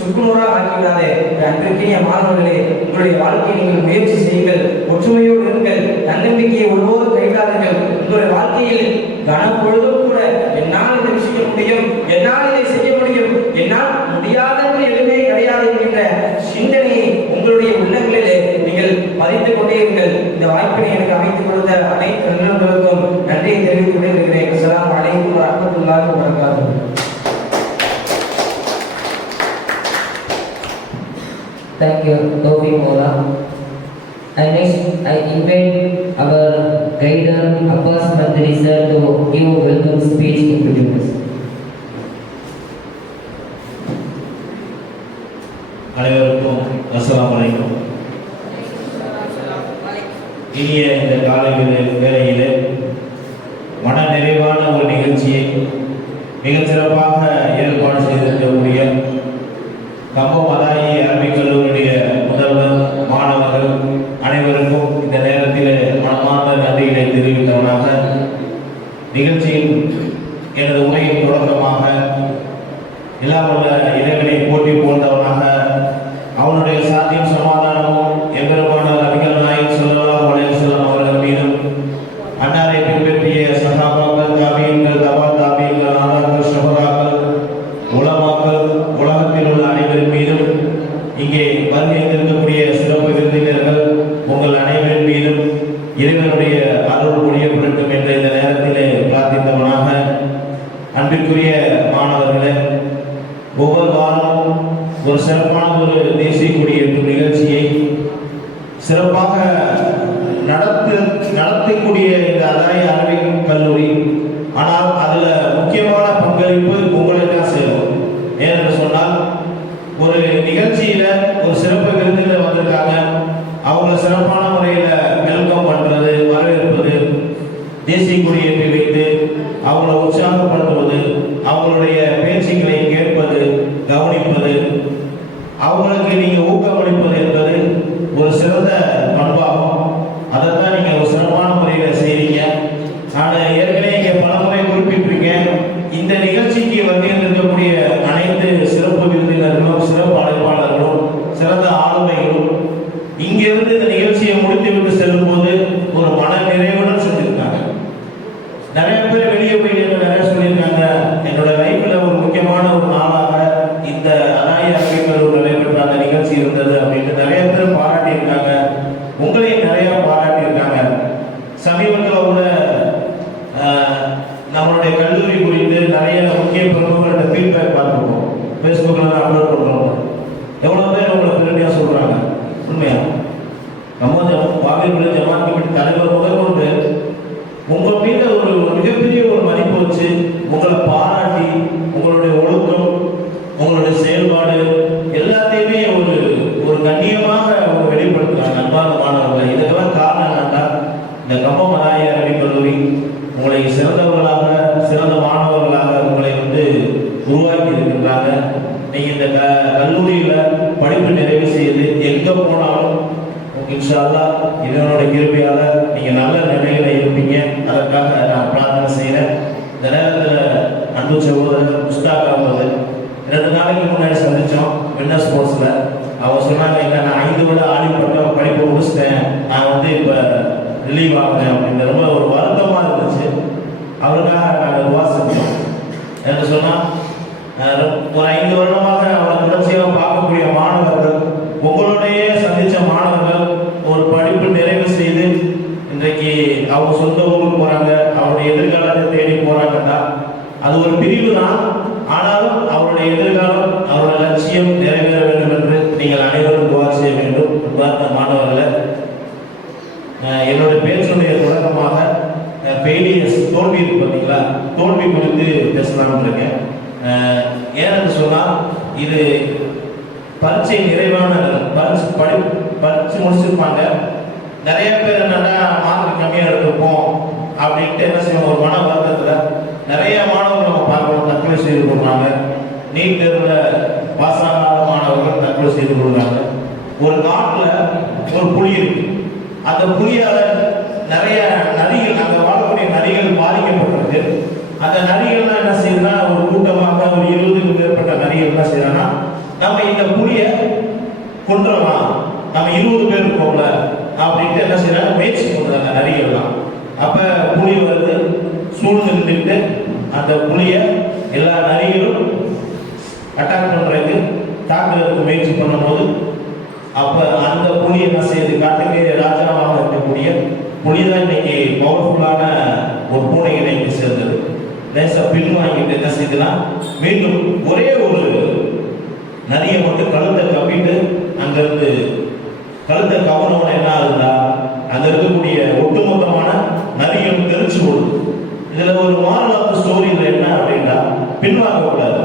சுக்குநூறாக ஆக்கிவிடாது. அன்றைக்கிய மாணவர்களே, உங்களுடைய வாழ்க்கையை நீங்கள் முயற்சி செய்யுங்கள். ஒற்றுமையோடு இருங்கள். தன்னம்பிக்கையை ஒருபோதும் கைவிடாதீர்கள். உங்களுடைய வாழ்க்கையில் கனப்பொழுதும் கூட என்னால் இதை செய்ய முடியும், என்னால் இதை செய்ய முடியும், என்னால் முடியாதது எதுவுமே கிடையாது என்கின்ற சிந்தனையை உங்களுடைய உள்ளங்களிலே நீங்கள் பதித்துக் கொண்டே இருங்கள். இந்த வாய்ப்பினை எனக்கு அமைத்துக் கொடுத்த அனைத்து நண்பர்களுக்கும் நன்றியை தெரிவித்துக் கொண்டிருக்கிறேன். அஸ்ஸலாமு அலைக்கும் வரஹ்மத்துல்லாஹி வபரகாத்துஹு. Thank you, Tawfiq Mola. And next, I invite our guider, Abbas Mandri sir, to give a welcome speech in between us. அனைவருக்கும் அஸ்ஸலாமு அலைக்கும். இனிய இந்த காலை வேளையிலே மன நிறைவான ஒரு நிகழ்ச்சியை மிகச் சிறப்பாக ஏற்பாடு செய்திருக்கக்கூடிய கம்பம் மதாயி அரபிக் கல்லூரியுடைய முதல்வர், மாணவர்கள் அனைவருக்கும் இந்த நேரத்தில் மனமார்ந்த நன்றிகளை தெரிவித்தவனாக நிகழ்ச்சியில் எனது உரையின் தொடக்கமாக எல்லாம் உள்ள இறைவனை போட்டி போன்றவனாக அவனுடைய சாத்தியம் சமாதானமும் எம்பெருமான நபிகள் நாயகம் ஸல்லல்லாஹு அலைஹி வஸல்லம் அவர்கள் மீதும் அன்னாரை பின்பற்றிய சஹாபாக்கள், தாபீன்கள், தபா தாபீன்கள், ஆதாக்கள், ஷஹராக்கள், உலமாக்கள், உலகத்தில் உள்ள அனைவரின் மீதும் இங்கே வருகை இருக்கக்கூடிய சிறப்பு விருந்தினர்கள் உங்கள் அனைவரின் மீதும் இறைவனுடைய அருள் பொழியப்படட்டும் என்ற இந்த நேரத்திலே பிரார்த்தித்தவனாக, அன்பிற்குரிய மாணவர்களே, ஒவ்வொரு வாரமும் ஒரு சிறப்பான ஒரு தேசிய கொடியேற்றும் நிகழ்ச்சியை சிறப்பாக நடத்தக்கூடிய இந்த அதாய அரபிக் கல்லூரி, ஆனால் அதுல முக்கியமான பங்களிப்பு உங்களை தான் சேரும். ஏனென்று சொன்னால், ஒரு நிகழ்ச்சியில ஒரு சிறப்பு விருந்தினர் வந்திருக்காங்க, அவங்க சிறப்பான முறையில வெல்கம் பண்றது, வரவேற்பது, தேசிய கொடியேற்றி வைத்து அவங்களை உற்சாகப்படுத்துவது, அவங்களுடைய பேச்சுக்களை கேட்பது, கவனிப்பது, அவங்களுக்கு நீங்க ஊக்கமளிப்பது என்பது ஒரு சிறந்த பண்பாகும். அதைத்தான் நீங்க ஒரு சிறப்பான முறையில செய்றீங்க. நான் ஏற்கனவே இங்க பலமுறை குறிப்பிட்டிருக்கேன், இந்த நிகழ்ச்சிக்கு வந்து இருக்கக்கூடிய அனைத்து சிறப்பு விருந்தினர்களும், சிறப்பு அழைப்பாளர்களும், சிறந்த ஆளுமைகளும் இங்கிருந்து இந்த நிகழ்ச்சியை முடித்துவிட்டு செல்லும் போது ஒரு மன நிறைவுடன் செஞ்சிருக்காங்க. நிறைய பேர் வெளியே போய் நிறைய சொல்லியிருக்காங்க, என்னோட லைஃப்ல ஒரு முக்கியமான ஒரு நாளாக இந்த அதாய அரபிக் கல்லூரி நடைபெற்ற அந்த நிகழ்ச்சி இருந்தது அப்படின்னு நிறைய பேர் பாராட்டியிருக்காங்க. உங்களையும் நிறைய பாராட்டியிருக்காங்க. சமீபத்தில் கூட நம்மளுடைய கல்லூரி குறித்து நிறைய முக்கிய பிரமுகர்களோட ஃபீட்பேக் பார்த்துருக்கோம். ஃபேஸ்புக்கில் அப்லோட் பண்ணுறோம். எவ்வளோ பேர் உங்களை பெருமையாக சொல்கிறாங்க. உண்மையா நம்ம வாகிபுர ஜமாத் கமிட்டி தலைவர் முதற்கொண்டு உங்கள் மீது ஒரு மிகப்பெரிய ஒரு மதிப்பு வச்சு உங்களை பாராட்டி உங்களுடைய ஒழுக்கம், உங்களுடைய செயல்பாடு எல்லாத்தையுமே ஒரு கண்ணியமாக அவங்க வெளிப்படுத்துறாங்க. அன்பான மாணவர்கள், இதுக்கெல்லாம் காரணம் என்னன்னா, இந்த கம்பம் மதாய அரபிக் கல்லூரி உங்களை சிறந்தவர்களாக, சிறந்த மாணவர்களாக உங்களை வந்து உருவாக்கி இருக்கின்றாங்க. நீங்க இந்த கல்லூரியில படிப்பு நிறைவு செய்து எங்க போனாலும் இன்ஷா அல்லாஹ் இதனுடைய கிருபையால நீங்க நல்ல நிலையில இருப்பீங்க. அதற்காக நான் பிரார்த்தனை செய்யறேன். இந்த நேரத்தில் அன்பு சகோதரர் முஸ்தாக் அகமது 2 நாளைக்கு முன்னாடி சந்திச்சோம் வின்னர் ஸ்போர்ட்ஸ்ல. அவங்க சொன்னாங்க, இல்லை நான் 5 வருட ஆலி பட்டம் படிப்பு முடிச்சிட்டேன், நான் வந்து இப்போ ரிலீவ் ஆகுறேன் அப்படின்னு ரொம்ப ஒரு வருத்தமா இருந்துச்சு. அவருக்காக நாங்கள் துவா செஞ்சோம். என்று சொன்னா, ஒரு 5 வருடமாக அவரை தொடர்ச்சியாக பார்க்கக்கூடிய மாணவர்கள், உங்களுடைய சந்திச்ச மாணவர்கள் ஒரு படிப்பு நிறைவு செய்து இன்றைக்கு அவங்க சொந்த ஊருக்கு போறாங்க, அவருடைய எதிர்காலத்தை தேடி போறாங்கன்னா அது ஒரு பிரிவு தான். ஆனாலும் அவருடைய எதிர்காலம், அவருடைய லட்சியம் நிறைவேற வேண்டும் என்று நீங்கள் அனைவரும் துவா செய்ய வேண்டும். பார்த்த மாணவர்களை, என்னுடைய பேச்சுடைய தொடக்கமாக ஃபெயிலியர்ஸ், தோல்வி இருக்கு பார்த்தீங்களா, தோல்வி குறித்து பேசலாம்னு இருக்கேன். ஏன்னு சொன்னால், இது பரீட்சை நிறைவான பரீட்சை முடிச்சிருப்பாங்க. நிறைய பேர் என்னன்னா மார்க் கம்மியாக எடுத்துப்போம் அப்படின்ட்டு என்ன செய்வோம், ஒரு மன வருத்தத்தில் நிறைய மாணவர்கள் நம்ம பார்க்கணும் தற்கொலை செய்து கொள்றாங்க. நீட் தேர்வில் பாஸ் ஆகாத மாணவர்கள் தற்கொலை செய்து கொள்றாங்க. ஒரு காட்டில் ஒரு புலி இருக்கு. அந்த புலியால நிறைய நரிகள், அங்கே வாழக்கூடிய நரிகள் பாதிக்கப்பட்டிருக்கு. அந்த நரிகள்லாம் என்ன செய்யுதுன்னா, ஒரு கூட்டமாக ஒரு 20க்கும் மேற்பட்ட நரிகள் என்ன செய்யறாங்கன்னா, நம்ம இந்த புலியை கொன்றலாம், நம்ம 20 பேர் இருக்கோம்ல அப்படின்ட்டு என்ன செய்யறாங்க, முயற்சி பண்றாங்க நரிகள்லாம். அப்ப புலி வருது, சூழ்ந்து நின்றுட்டு அந்த புலியை எல்லா நரிகளும் அட்டாக் பண்றதுக்கு, தாக்குறதுக்கு முயற்சி பண்ணும்போது, அப்ப அந்த புலி என்ன செய்யுது, காட்டுக்கு ராஜாவாக இருக்கக்கூடிய புலிதான் இன்னைக்கு பவர்ஃபுல்லான ஒரு பூனை இணைக்கு சேர்ந்தது. லேசா பின் வாங்கிட்டு என்ன செய்யுதுன்னா, மீண்டும் ஒரே ஒரு நரியை மட்டும் கழுத்தை கப்பிட்டு அங்கிருந்து கழுத்தை கவனோட என்ன ஆகுதா, அங்க இருக்கக்கூடிய ஒட்டுமொத்தமான நரிகள் தெரிச்சு போடுது. இதுல ஒரு மாரல் ஆஃப் ஸ்டோரி என்ன அப்படின்னா, பின்வாங்க கூடாது.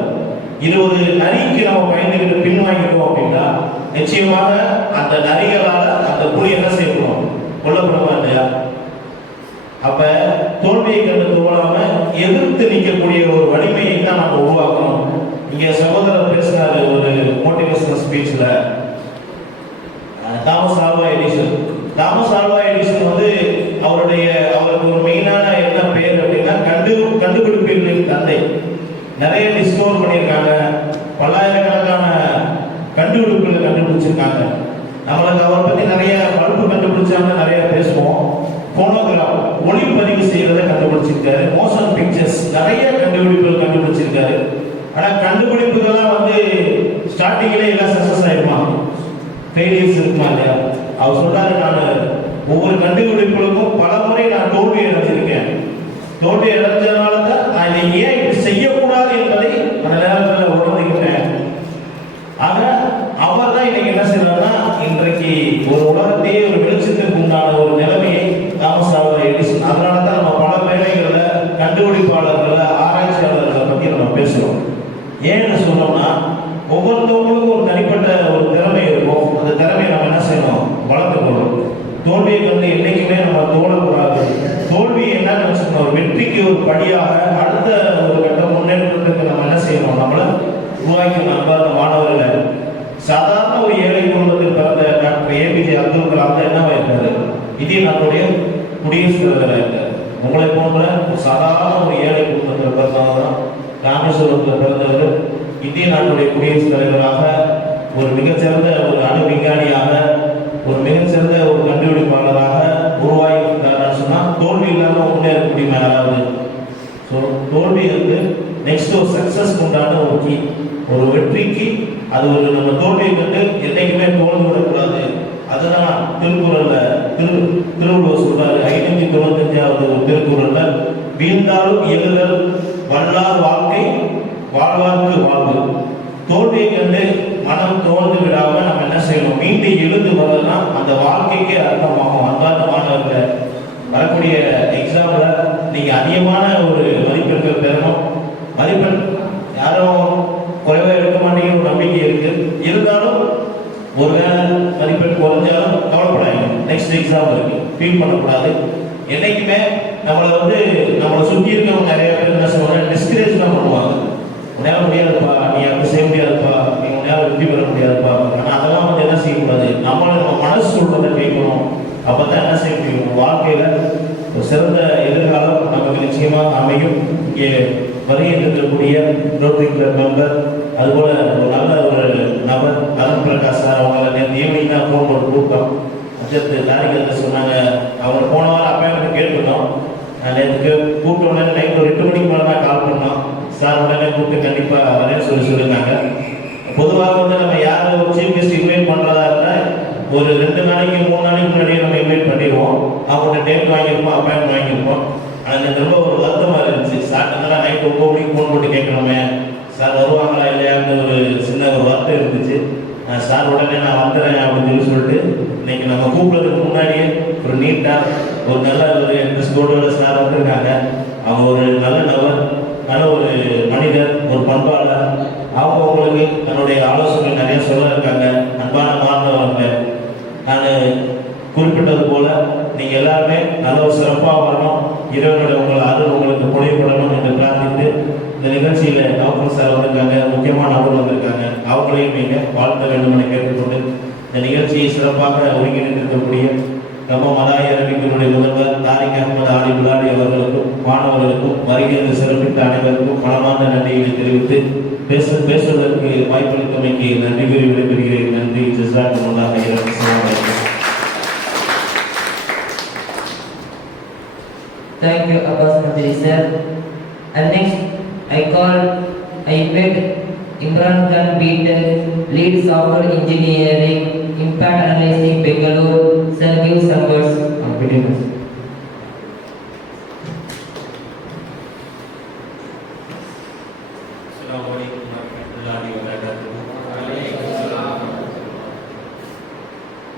இது ஒரு நரிக்கு நம்ம பயந்துகிட்டு பின்வாங்கிட்டோம் அப்படின்னா நிச்சயமாக அந்த நரிகளால அந்த புலி என்ன செய்யணும், கொல்லப்படுமா இல்லையா? அப்ப தோல்வியை கண்டு தோழாம எதிர்த்து நிற்கக்கூடிய ஒரு வலிமையை தான் நம்ம உருவாக்கணும். இங்க சகோதரர் பேசினாரு ஒரு மோட்டிவேஷனல் ஸ்பீச்ல, Thomas Alva Edison. Thomas Alva Edison வந்து அவருக்கு ஒரு மெயினான என்ன பேர் அப்படின்னா, கண்டுபிடிப்புகளின் தந்தை. நிறைய டிஸ்கவர் பண்ணியிருக்காங்க, பல்லாயிரக்கணக்கான கண்டுபிடிப்புகளை கண்டுபிடிச்சிருக்காங்க. நம்மளுக்கு அவரை பத்தி நிறைய பல்பு கண்டுபிடிச்சாங்க, நிறைய பேசுவோம். போனோகிராஃப், ஒளிப்பதிவு செய்யறதை கண்டுபிடிச்சிருக்காரு. மோஷன் பிக்சர்ஸ், நிறைய கண்டுபிடிப்புகள் கண்டுபிடிச்சிருக்காரு. ஆனா கண்டுபிடிப்புகள்லாம் வந்து ஸ்டார்டிங்ல எல்லாம் சக்சஸ் ஆயிருமா, ஃபெயிலியர்ஸ் இருக்குமா இல்லையா? அவர் சொல்றாரு, நான் ஒவ்வொரு கண்டுபிடிப்புகளுக்கும் பல முறை நான் தோல்வி அடைஞ்சிருக்கேன். தோல்வி அடைஞ்சதுனால தான் நான் இதை ஏன் இப்படி செய்யக்கூடாது என்பதை அந்த நேரத்தில் உணர்ந்துக்கிட்டேன். ஆக அவர் தான் இன்னைக்கு என்ன செய்யறாருன்னா, இன்றைக்கு ஒரு உலகத்தையே ஒரு வெளிச்சத்துக்கு உண்டான ஒரு நிலைமையை தாமஸ் ஆல்வா எடிசன். அதனால தான் நம்ம பல வேலைகளை, கண்டுபிடிப்பாளர்களை, ஆராய்ச்சியாளர்களை பத்தி நம்ம பேசுறோம். ஏன்னு சொன்னோம்னா, ஒவ்வொருத்தவங்களுக்கும் ஒரு தனிப்பட்ட ஒரு திறமை இருக்கும். அந்த திறமையை நம்ம என்ன செய்யணும், வளர்த்துக்கணும். தோல்வியை கண்டு என்னைக்குமே நம்ம தோழக்கூடாது. தோல்வி என்னன்னு வச்சுக்கணும், ஒரு வெற்றிக்கு ஒரு படியாக அடுத்த ஒரு கட்ட முன்னேற்றத்துக்கு நம்ம என்ன செய்யணும், நம்மள உருவாக்கணும். அன்பார்ந்த மாணவர்களை, சாதாரண ஒரு ஏழை குடும்பத்தில் பிறந்த டாக்டர் ஏபிஜே அப்துல் கலாம் தான் என்னவா இருக்காரு, இந்திய நாட்டுடைய குடியரசுத் தலைவராக இருக்காரு. உங்களை போன்ற ஒரு சாதாரண ஒரு ஏழை குடும்பத்தில் பிறந்தவங்க தான் ராமேஸ்வரத்தில் பிறந்தவர் இந்திய நாட்டுடைய குடியரசுத் தலைவராக, ஒரு மிகச்சிறந்த ஒரு அணு விஞ்ஞானியாக, ஒரு மிகச்சிறந்த ஒரு கண்டுபிடிப்பாளராக உருவாகியிருக்காருன்னு சொன்னால் தோல்வி இல்லாமல் முன்னேற முடியுமா யாராவது? ஸோ தோல்வி வந்து நெக்ஸ்ட் ஒரு சக்சஸ் உண்டான ஒரு கீ, ஒரு வெற்றிக்கு. அது ஒரு நம்ம தோல்வியை கண்டு என்னைக்குமே தோல்வி விடக்கூடாது. அதுதான் திருக்குறள்ல திருவள்ளுவர் சொல்றாரு, 595வது திருக்குறள்ல, வீழ்ந்தாலும் எழுதல் வல்லார் வாழ்க்கை வாழ்வார்க்கு வாழ்வு. தோல்வியை கண்டு மனம் தோல்ந்து விடாம நம்ம என்ன செய்யணும், மீண்டும் எழுந்து வரலாம், அந்த வாழ்க்கைக்கு அர்த்தமாகும். அன்பார்ந்த மாணவர்களை, வரக்கூடிய எக்ஸாம்ல நீங்க அதிகமான ஒரு மதிப்பெண்கள் பெறணும். மதிப்பெண் யாரும் குறைவா எடுக்க மாட்டேங்கிற ஒரு நம்பிக்கை இருக்கு. இருந்தாலும் ஒருவேளை மதிப்பெண் குறைஞ்சாலும் கவலைப்படாங்க, நெக்ஸ்ட் எக்ஸாம் இருக்கு, ஃபீல் பண்ணக்கூடாது. என்னைக்குமே நம்மளை சுற்றி இருக்கவங்க நிறைய பேர் என்ன சொல்லுவாங்க, டிஸ்கரேஜ் தான் பண்ணுவாங்க. உன்னையால முடியாதுப்பா, நீ அப்படி செய்ய முடியாதுப்பா, நீ உன்னையால வெற்றி பெற முடியாதுப்பா. ஆனால் அதெல்லாம் வந்து என்ன செய்யக்கூடாது, நம்ம மனசு சொல்றதை கேட்கணும். அப்பதான் என்ன செய்ய முடியும், வாழ்க்கையில ஒரு சிறந்த எதிர்காலம் நமக்கு நிச்சயமாக அமையும். இங்கே வருகின்றக்கூடிய ரோட்டரி கிளப் மெம்பர், அதுபோல ஒரு நல்ல ஒரு நபர் அருண் பிரகாஷ் சார், அவங்கள நேற்று ஈவினிங் தான் ஃபோன் ஒரு கூட்டம் அஜத்து தாரிகத்தை சொன்னாங்க. அவங்க போன வாரம் அப்பாயின்மெண்ட் கேட்டுட்டோம். நேற்று கூப்பிட்ட உடனே நைட் ஒரு 8 மணிக்கு மேலே தான் கால் பண்ணோம். சார் உடனே கூப்பிட்டு கண்டிப்பாக வரேன்னு சொல்லியிருந்தாங்க. பொதுவாக வந்து நம்ம யாரும் ஒரு சீஃப் கெஸ்ட் இன்வைட் பண்ணுறதா இருந்தால் ஒரு 2 நாளைக்கு 3 நாளைக்கு முன்னாடியே நம்ம இன்வைட் பண்ணிடுவோம். அவங்கள்ட்ட டேட் வாங்கியிருப்போம், அப்பாயின்மெண்ட் வாங்கியிருப்போம். அது ரொம்ப ஒரு வருத்தமாக இருந்துச்சு. சார் நல்லா நைட் 9 மணிக்கு ஃபோன் போட்டு கேட்கணுமே, சார் வருவாங்களா இல்லையான்னு ஒரு சின்ன ஒரு வார்த்தை இருந்துச்சு. சார் உடனே நான் வந்துடுறேன் அப்படின்னு சொல்லிட்டு இன்னைக்கு நம்ம கூப்பிடுறதுக்கு முன்னாடியே ஒரு நீட்டாக ஒரு நல்ல ஒரு ட்ரெஸ் கோடோட சார் வந்திருக்காங்க. அவங்க ஒரு நல்ல நபர், நல்ல ஒரு மனிதர், ஒரு பண்பாளர். அவங்க உங்களுக்கு தன்னுடைய ஆலோசனை நிறைய சொல்ல இருக்காங்க. அன்பான மாணவர்களே, நான் குறிப்பிட்டது போல நீங்க எல்லாருமே நல்ல ஒரு சிறப்பாக வரணும், இறைவனுடைய உங்கள் அருள் உங்களுக்கு பொழியப்படணும் என்று பிரார்த்தித்து இந்த நிகழ்ச்சியில டாக்டர் சார் வந்திருக்காங்க, முக்கியமான நபர் வந்திருக்காங்க, அவங்களையும் நீங்க வாழ்த்த வேண்டும் என கேட்டுக்கொண்டு இந்த நிகழ்ச்சியை சிறப்பாக ஒருங்கிணைந்திருக்கக்கூடிய நம்ம மதாய அரபிகளுடைய முதல்வர் தாரிக் அஹமது ஆலி புலாடி அவர்களுக்கும் மாணவர்களுக்கும் வருகிறது சிறப்பித்த அனைவருக்கும் மனமார்ந்த நன்றியை தெரிவித்து பேசுவதற்கு வாய்ப்பளித்தமைக்கு நன்றி கூறி விடைபெறுகிறேன். நன்றி. ஜஸாக்குமுல்லாஹ் ஹைரன். அஸ்ஸலாமு அலைக்கும். Thank you, Abbas Nadiri sir. And next, I beg Imran Khan B.Tech, lead software engineering, impact analysis, Bangalore. Sir, give some words on between us. Assalamu alaikum warahmatullahi wabarakatuh.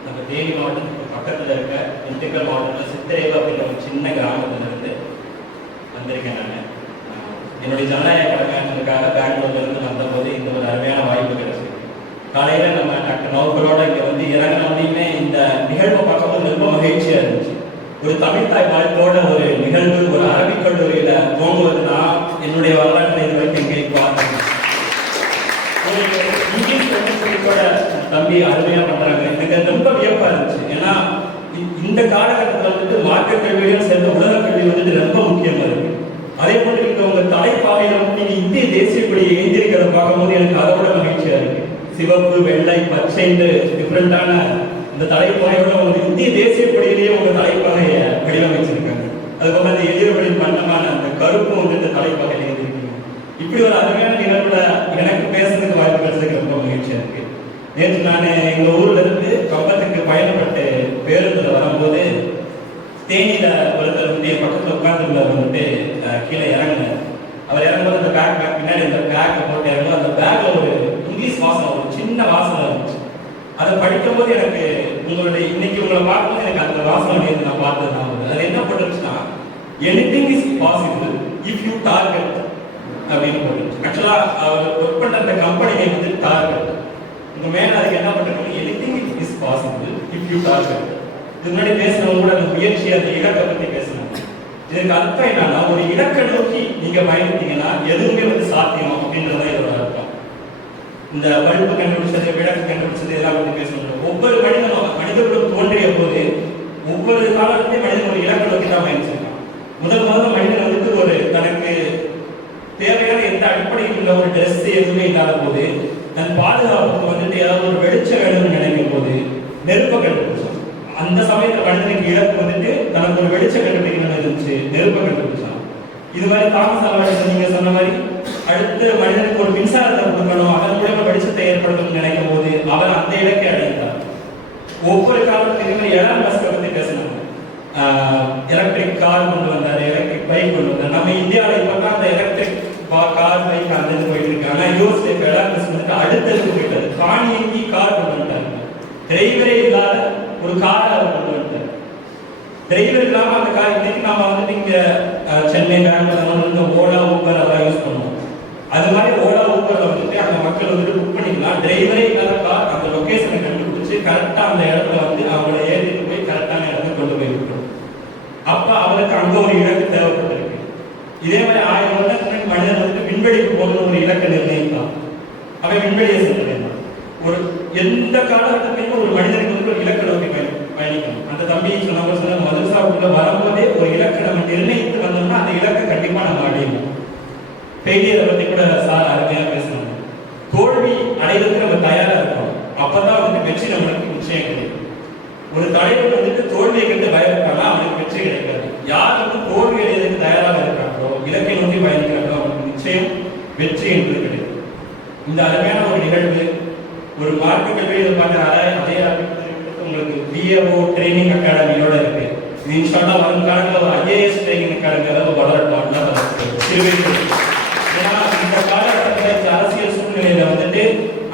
நம்ம தேனி மாவட்டத்துக்கு பக்கத்தில் இருக்க திண்டுக்கல் மாவட்டத்தில் சித்திரேவா அப்படின்ற ஒரு சின்ன கிராமத்திலிருந்து வந்திருக்கேன். நான் என்னுடைய ஜனநாயக கடமைக்காக பெங்களூர்லேருந்து வந்தபோது இந்த ஒரு அருமையான வாய்ப்பு கிடைச்சது. காலையில் நம்ம டாக்டர் நௌகரோட இங்கே வந்து இறங்கின உடனே இந்த நிகழ்வை பார்க்கும்போது ரொம்ப மகிழ்ச்சியாக இருந்துச்சு. ஒரு தமிழ் தாய் வாழ்த்தோட ஒரு நிகழ்வு ஒரு அரபிக் கல்லூரியில் தோங்குவதுனா என்னுடைய வரலாற்றில் இது வரைக்கும் எங்கே பார்த்தேன். இங்கிலீஷ் கூட தம்பி அருமையாக பண்ணுறாங்க. எனக்கு அது ரொம்ப வியப்பாக இருந்துச்சு. ஏன்னா இந்த காலகட்டத்தில் வந்துட்டு மார்க்க கல்வியும் சேர்ந்த உலக கல்வி வந்துட்டு ரொம்ப முக்கியமாக இருக்கு. அதே போல நீங்க உங்க தலைப்பாகையில நீங்க இந்திய தேசிய கொடியை ஏந்திருக்கிறத பார்க்கும்போது எனக்கு அதோட மகிழ்ச்சியா இருக்கு. சிவப்பு, வெள்ளை, பச்சை டிஃப்ரெண்டான இந்த தலைப்பாகையோட உங்களுக்கு இந்திய தேசிய கொடியிலேயே உங்க தலைப்பாகையை வடிவமைச்சிருக்காங்க. அதுபோல அந்த எதிர்வழியின் வண்ணமான அந்த கருப்பும் வந்து இந்த தலைப்பாகையில ஏந்திருக்கீங்க. இப்படி ஒரு அருமையான நிகழ்வுல எனக்கு பேசுறதுக்கு வாய்ப்பு கிடைச்சதுக்கு ரொம்ப மகிழ்ச்சியா இருக்கு. நேற்று நான் எங்க ஊர்ல இருந்து கம்பத்துக்கு பயணப்பட்டு பேருந்துல வரும்போது தேனியில ஒருத்தர் வந்து பக்கத்துல உட்கார்ந்து வந்துட்டு கீழே இறங்கினார். அவர் இறங்கும்போது அந்த பேக் பின்னாடி அந்த பேக்கை போட்டு இறங்கும்போது அந்த பேக்ல ஒரு இங்கிலீஷ் வாசனை, ஒரு சின்ன வாசனை இருந்துச்சு. அதை படிக்கும் போது எனக்கு உங்களுடைய இன்னைக்கு உங்களை பார்க்கும்போது எனக்கு அந்த வாசனை நேற்று நான் பார்த்தது தான். அது என்ன போட்டுருச்சுன்னா, anything is possible if you target அப்படின்னு போட்டுருச்சு. ஆக்சுவலா அவர் ஒர்க் பண்ற அந்த கம்பெனி நேம் வந்து டார்கெட். உங்க மேல அதுக்கு என்ன பண்ணிருக்கோம், anything is possible if you target. இது முன்னாடி பேசுறவங்க கூட அந்த முயற்சி, அந்த இலக்கை பத்தி பேசினாங்க. இதுக்கு அர்த்தம் என்னன்னா, ஒரு இலக்கை நோக்கி நீங்க பயணித்தீங்கன்னா எதுவுமே வந்து சாத்தியம் அப்படின்றதான் இதோட அர்த்தம். இந்த பல்பு கண்டுபிடிச்சது, விளக்கு கண்டுபிடிச்சது எல்லாம் பத்தி பேசணும். ஒவ்வொரு மனிதர்களும் தோன்றிய போது ஒவ்வொரு காலத்திலேயே மனிதன் ஒரு இலக்கை நோக்கி தான் பயணிச்சிருக்கான். முதல்ல மனிதன் வந்துட்டு ஒரு தனக்கு தேவையான எந்த அடிப்படையில் உள்ள ஒரு ட்ரெஸ் எதுவுமே இல்லாத போது, தன் பாதுகாப்புக்கு வந்துட்டு ஏதாவது ஒரு வெளிச்சம் வேணும்னு நினைக்கும் போது நெருப்பை கண்டுபிடிச்சான். அந்த சமயத்துல மனிதனுக்கு இழப்பு வந்துட்டு தனக்கு ஒரு வெளிச்சம் கண்டுபிடிக்கணும்னு இருந்துச்சு, நெருப்பை கண்டுபிடிச்சான். இது மாதிரி தாமஸ் ஆல்வா எடிசன் நீங்க சொன்ன மாதிரி அடுத்து மனிதனுக்கு ஒரு மின்சாரத்தை கொடுக்கணும், அதன் மூலமா வெளிச்சத்தை ஏற்படுத்தணும்னு நினைக்கும் போது அவர் அந்த இலக்கை அடைந்தார். ஒவ்வொரு காலத்திலுமே எலான் மஸ்கை பத்தி பேசினாங்க. எலக்ட்ரிக் கார் கொண்டு வந்தாரு, எலக்ட்ரிக் பைக் கொண்டு வந்தார். நம்ம இந்தியாவில் இப்பதான் அந்த எலக்ட்ரிக் கார் பைக் அந்த இது போயிட்டு இருக்கு. ஆனா யூஎஸ்ல எலான் மஸ்க் வந்துட்டு அடுத்ததுக்கு போயிட்டாரு. தானியங்கி கார் கொண்டு வந்துட்டாங்க. டிரைவரே இல்லாத ஒரு காரை அவர் கொண்டு வந்துட்டார். டிரைவர் இல்லாம அந்த கார் இன்னைக்கு நாம வந்துட்டு இங்க சென்னை, பெங்களூர் ஓலா, ஊபர் அதெல்லாம் யூஸ் பண்ணுவோம். அது மாதிரி ஓலா, ஊபர்ல வந்துட்டு அந்த மக்கள் வந்துட்டு புக் பண்ணிக்கலாம். டிரைவரே இல்லாத கார் அந்த லொகேஷனை கண்டுபிடிச்சு கரெக்டா அந்த இடத்துல வந்து அவங்கள ஏற்றிட்டு போய் கரெக்டான இடத்துக்கு கொண்டு போய் விட்டுரும். அப்ப அவருக்கு அங்க ஒரு இலக்கு தேவைப்பட்டிருக்கு. இதே மாதிரி 1000 வருடத்துக்கு மனிதன் வந்து விண்வெளிக்கு போகணும் ஒரு இலக்கை நிர்ணயித்தான். அவன் விண்வெளியை சென்றடைந்தான். ஒரு எந்த காலகட்டத்திலையும் ஒரு மனிதனுக்கு வந்து ஒரு இலக்கை நோக்கி பயணிக்கணும். அந்த தம்பி சொன்ன மதரசாவுக்குள்ள வரும்போதே ஒரு இலக்கை நம்ம நிர்ணயித்து வந்தோம்னா அந்த இலக்கை கண்டிப்பா நம்ம அடையணும். ஃபெயிலியரை பத்தி கூட சார் அருமையா பேசணும். தோல்வி அடைவதற்கு நம்ம தயாரா இருக்கணும். அப்பதான் வந்து வெற்றி நம்மளுக்கு நிச்சயம் கிடைக்கும். ஒரு தலைவர் வந்துட்டு தோல்வியை கண்டு பயப்பட்டானா அவனுக்கு வெற்றி கிடைக்காது. யார் வந்து தோல்வி அடைவதற்கு தயாராக இருக்காங்களோ, இலக்கை நோக்கி பயணிக்கிறாங்களோ அவனுக்கு நிச்சயம் வெற்றி என்பது கிடைக்கும். இந்த அருமையான ஒரு நிகழ்வு ஒரு மார்க்க கல்வியை பார்த்து அதே உங்களுக்கு பிஏஓ ட்ரைனிங் அகாடமியோட இருக்கு. இது இன்ஷால்லா வரும் காலத்தில் ஒரு IAS ட்ரைனிங் அகாடமி அளவு வளரட்டும். கிருபை செய்யும். ஏன்னா இந்த காலகட்டத்தில் இந்த அரசியல் சூழ்நிலையில வந்துட்டு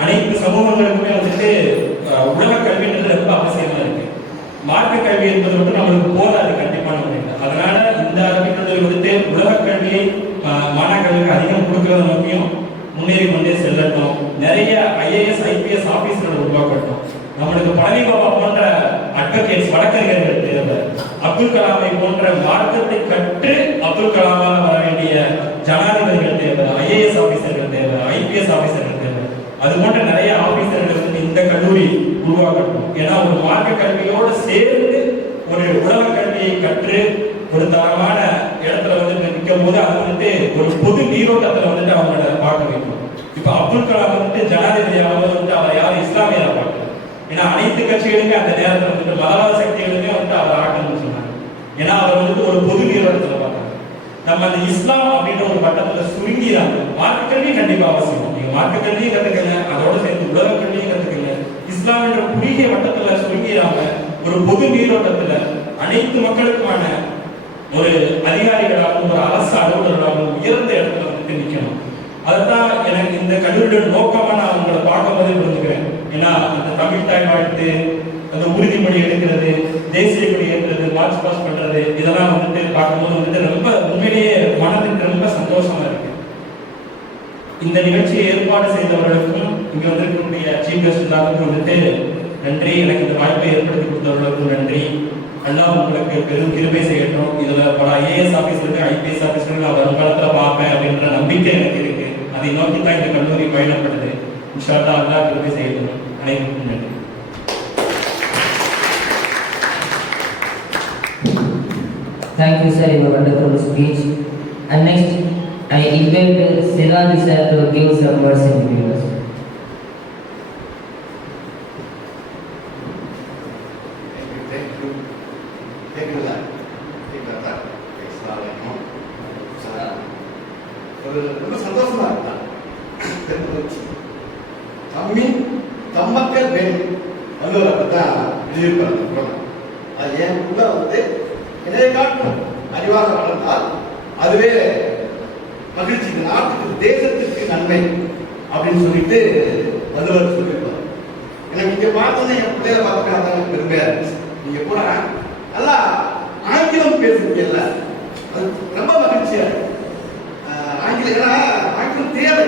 அனைத்து சமூகங்களுக்குமே வந்துட்டு உலக கல்வின்றது ரொம்ப அவசியமா இருக்கு. மார்க்க கல்வி என்பது மட்டும் நம்மளுக்கு போதாது கண்டிப்பான முறையில். அதனால இந்த அரபிக்கல்வி வந்துட்டு உலக கல்வியை மாணவர்களுக்கு அதிகம் கொடுக்கறது முக்கியம். முன்னேறி கொண்டே செல்லட்டும். நிறைய IAS IPS ஆபீசர்களை உருவாக்கட்டும். நம்மளுக்கு பழனி பாபா போன்ற அட்வொகேட்ஸ் வழக்கறிஞர்கள் தேவை. அப்துல் கலாமை போன்ற மார்க்கத்தை கற்று அப்துல் கலாமாக வர வேண்டிய ஜனாதிபதிகள் தேவை. IAS ஆபீசர்கள் தேவை. IPS ஆபீசர்கள் தேவை. அது போன்ற நிறைய ஆபீசர்கள் வந்து இந்த கல்லூரி உருவாக்கட்டும். ஏன்னா ஒரு மார்க்க கல்வியோடு சேர்ந்து ஒரு உலக கல்வியை கற்று ஒரு தரமான இடத்துல வந்து நிற்கும் போது அது வந்துட்டு ஒரு பொது நீரோட்டத்துல வந்துட்டு அவங்கள பார்க்க வைக்கும். இப்ப அப்துல் கலாம் வந்துட்டு ஜனாதிபதியாக வந்துட்டு அவர் யாரும் இஸ்லாமியரை பார்க்கல. ஏன்னா அனைத்து கட்சிகளுமே அந்த நேரத்தில் வந்துட்டு மதவாத சக்திகளுமே வந்துட்டு அவர் ஆட்டணும்னு சொன்னாங்க. ஏன்னா அவர் வந்துட்டு ஒரு பொது நீரோட்டத்துல பார்த்தாங்க. நம்ம அந்த இஸ்லாம் அப்படின்ற ஒரு வட்டத்துல சுருங்கிறாங்க. மார்க்க கல்வி கண்டிப்பா அவசியம். நீங்க மார்க்க கல்வியும் கத்துக்கங்க, அதோட சேர்ந்து உலக கல்வியும் கத்துக்கங்க. இஸ்லாம் என்ற குறுகிய வட்டத்துல சுருங்கிறாங்க. ஒரு பொது நீரோட்டத்துல அனைத்து மக்களுக்குமான ஒரு அதிகாரிகளாகவும் ஒரு அரசு அலுவலர்களாகவும் உயர்ந்த இடத்துல வந்து நிற்கணும். அதுதான் எனக்கு இந்த கல்லூரியோட நோக்கமா நான் உங்களை பார்க்கும்போதே புரிஞ்சுக்கிறேன். ஏன்னா அந்த தமிழ் தாய் வாழ்த்து, அந்த உறுதிமொழி எடுக்கிறது, தேசிய கொடி ஏற்றுறது, மார்ச் பாஸ் பண்றது, இதெல்லாம் வந்துட்டு பார்க்கும்போது வந்துட்டு ரொம்ப உண்மையிலேயே மனதுக்கு ரொம்ப சந்தோஷமா இருக்கு. இந்த நிகழ்ச்சியை ஏற்பாடு செய்தவர்களுக்கும் இங்க வந்திருக்கக்கூடிய சீஃப் கெஸ்ட் எல்லாருக்கும் வந்துட்டு நன்றி. எனக்கு இந்த வாய்ப்பை ஏற்படுத்தி கொடுத்தவர்களுக்கும் நன்றி. அல்லாஹ் உங்களுக்கு பெரும் கிருபை செய்யட்டும். இதுல பல IAS ஆபீசருக்கு IPS ஆபீசருக்கு நான் வருங்காலத்துல பார்ப்பேன் அப்படின்ற நம்பிக்கை எனக்கு இருக்கு. அதை நோக்கி தான் இந்த கல்லூரி பயணப்படுது. இன்ஷா அல்லாஹ் அல்லாஹ் கிருபை செய்யட்டும். அனைவருக்கும் நன்றி. Thank you, sir, for a wonderful speech. And next, I invite Siraj sir to give some words in viewers. Thank you, sir. ரொம்ப சந்தோஷமா இருக்கா தம்மக்கள் வேண்டும் வள்ளுவர் அப்படித்தான் எழுதியிருப்பாங்க. அது ஏன் உள்ள வந்து இணைய காட்டும் அறிவாக வளர்ந்தால் அதுவே மகிழ்ச்சி, நாட்டுக்கு தேசத்துக்கு நன்மை அப்படின்னு சொல்லிட்டு வள்ளுவர் சொல்லியிருப்பார். எனக்கு இங்க பார்த்தோன்னே என் பிள்ளைய பார்க்க அதான் பெருமையா இருந்துச்சு. நீங்க கூட நல்லா ஆங்கிலம் பேசுறீங்கல்ல, அது ரொம்ப மகிழ்ச்சியா இருக்கு. ஆங்கிலம் ஏன்னா ஆங்கிலம் தேவை.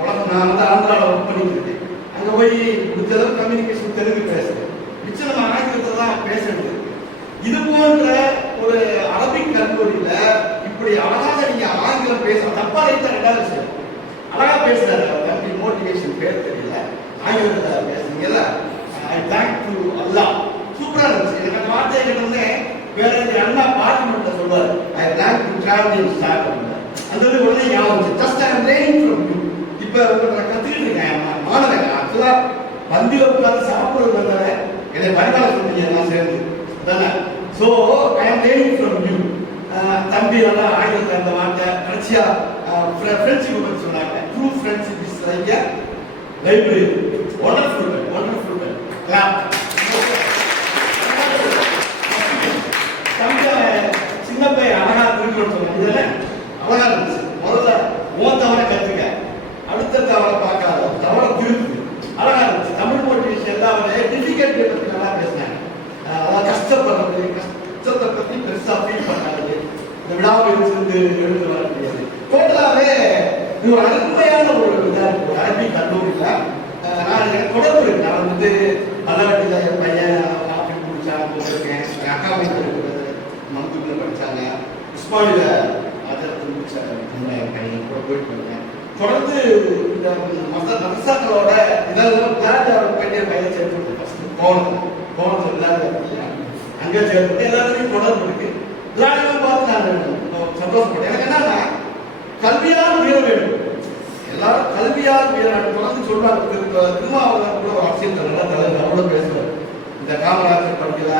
உலகம் நான் வந்து ஆந்திராவில் ஒர்க் பண்ணிட்டு இருக்கேன். அங்கே போய் முடிஞ்சளவு கம்யூனிகேஷன் தெலுங்கு பேசுறேன். மிச்சம் நம்ம ஆங்கிலத்தை தான் பேசுறது. இது போன்ற ஒரு அரபிக் கல்லூரியில இப்படி அழகாக நீங்க ஆங்கிலம் பேச தப்பா ரைட்டா ரெண்டாவது விஷயம் அழகா பேசுறாரு. தம்பி மோட்டிவேஷன் பேர் தெரியல, ஆங்கிலத்தில் பேசுறீங்கல்ல. ஐ தேங்க் டு அல்லாஹ். சூப்பரா இருந்துச்சு. எனக்கு அந்த வார்த்தையை கேட்டோன்னே வேற அண்ணா பார்லிமெண்ட்ல சொல்வார், I thank to travelling star அப்படின்னா அந்த உடனே ஞாபகம் just I am learning from you. இப்போ நான் கத்துக்கிட்டு இருக்கேன். மாணவன் ஆக்சுவலா பந்தியில் உட்கார்ந்து சாப்பிடுறது வந்தவன் என்னை பரிமாற சொல்றீங்க எல்லாம் சேர்ந்து தானே. So I am learning from you. தம்பி நல்லா ஆங்கிலத்தில் அந்த வார்த்தை கடைசியா ஃப்ரெண்ட்ஷிப் பற்றி சொன்னாங்க. True friendship is like library. Wonderful wonderful clap. தம்பி சின்ன பையன் அழகா திருக்குறள் சொன்னாங்க. இதெல்லாம் அழகா இருந்துச்சு. முதல்ல ஓ தவறை கற்றுக்க, அடுத்த தவறை பார்க்காத, தவறை திருத்து. அழகா இருந்துச்சு. தமிழ் மோட்டிவேஷன் எல்லாமே டிஃபிகல்ட்டி பற்றி நல்லா பேசினாங்க. அதாவது கஷ்டப்படுறது, கஷ்டத்தை பற்றி பெருசா ஃபீல் பண்ணாது. இந்த விடாமுயற்சி எழுந்து வர முடியாது. டோட்டலாவே இது ஒரு அருமையான ஒரு இதாக இருக்கு. ஒரு அரபிக் கல்லூரியில நான் எனக்கு தொடர்பு இருக்கு. நான் வந்துட்டு பல்லவட்டியில் என் பையன் ஆப்பிள் முடிச்சாங்க போட்டிருக்கேன். என் அக்கா வீட்டில் இருக்கிறது மருத்துவத்தில் படித்தாங்க. உஸ்மானில பையன் கூட போயிட்டு வந்தேன். தொடர்ந்து இந்த மதரசாக்களோட இதெல்லாம் விளையாட்டு போயிட்டே பையன் சேர்த்து ஃபர்ஸ்ட் கோணத்தில் விளையாட்டு அங்கே சேர்த்து எல்லாத்துலையும் தொடர்பு இருக்கு. விளையாட்டுலாம் பார்த்து நான் சந்தோஷப்பட்டேன். எனக்கு என்னன்னா கல்வியால் உயர வேண்டும். எல்லாரும் கல்வியால் உயர வேண்டும் தொடர்ந்து சொல்றாங்க. திருமாவளவன் கூட ஒரு அரசியல் நல்லா தலைவர் அவ்வளோ பேசுவார். இந்த காமராஜர் படிக்கல,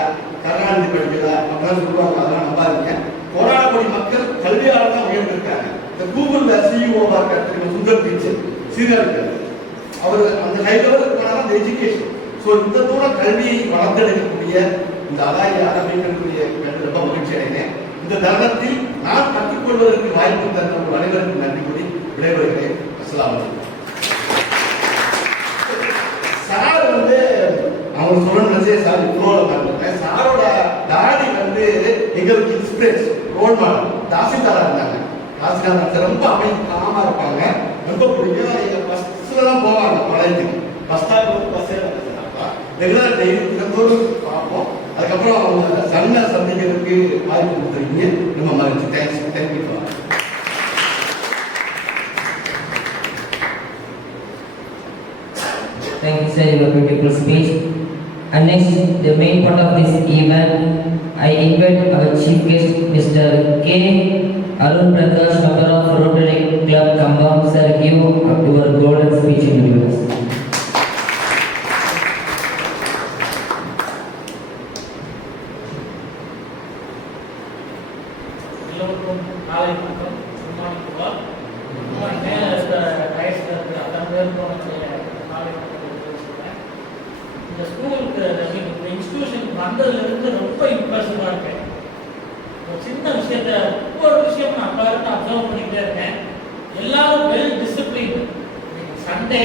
கருணாநிதி படிக்கல அப்படிலாம் சொல்லுவாங்க. அதெல்லாம் நம்பாதீங்க. கோடானகோடி மக்கள் கல்வியால் தான் உயர்ந்திருக்காங்க. இந்த கூகுள்ல சிஇஓவா இருக்காரு தெரியுமா, சுந்தர் பிச்சை சீனியர். அவர் அந்த ஹை லெவலுக்கு போனாலும் அந்த எஜுகேஷன். ஸோ இந்த தூரம் கல்வியை வளர்த்தெடுக்கக்கூடிய இந்த அலாய் அரபிக்கக்கூடிய ரொம்ப மகிழ்ச்சி அடைகிறேன். இந்த தருணத்தில் நான் கற்றுக்கொள்ள கற்றுக்கொள்வதற்கு வாய்ப்பு தந்த உங்கள் அனைவருக்கும் நன்றி கூறி விடைபெறுகிறேன். அஸ்ஸலாமு அலைக்கும். சார் வந்து அவங்க சொல்லணும்னு சார் ஃப்ளோல பண்ணிருக்கேன். சாரோட டாடி வந்து எங்களுக்கு இன்ஸ்பிரேஷன், ரோல் மாடல். தாசில்தாரா இருந்தாங்க. தாசில்தார் ரொம்ப காமா இருப்பாங்க, ரொம்ப பிடிக்கும். எங்க பஸ்ல தான் போவாங்க காலேஜுக்கு. பஸ் ஸ்டாப் வந்து பஸ் ரெகுலர் டெய்லி தினத்தோறும் பார்ப்போம். அதுக்கப்புறம் அவங்க சன்னை சந்திக்கிறதுக்கு வாய்ப்பு கொடுத்துருக்கீங்க. ரொம்ப மகிழ்ச்சி. Thank you. Thank you, sir, your beautiful speech. And next, the main part of this event, I invite our chief guest, Mr. K. Arun Prakash, member of Rotary Club Kambam, sir, give your golden speech in the US. இந்த ஸ்கூலுக்கு இந்த இன்ஸ்டிடியூஷனுக்கு வந்ததுலேருந்து ரொம்ப இம்ப்ரெசிவாக இருக்கேன். ஒரு சின்ன விஷயத்த ஒவ்வொரு விஷயம் நான் அப்போ இருந்து அப்சர்வ் பண்ணிக்கிட்டே இருக்கேன். எல்லாரும் வெல் டிசிப்ளின். சண்டே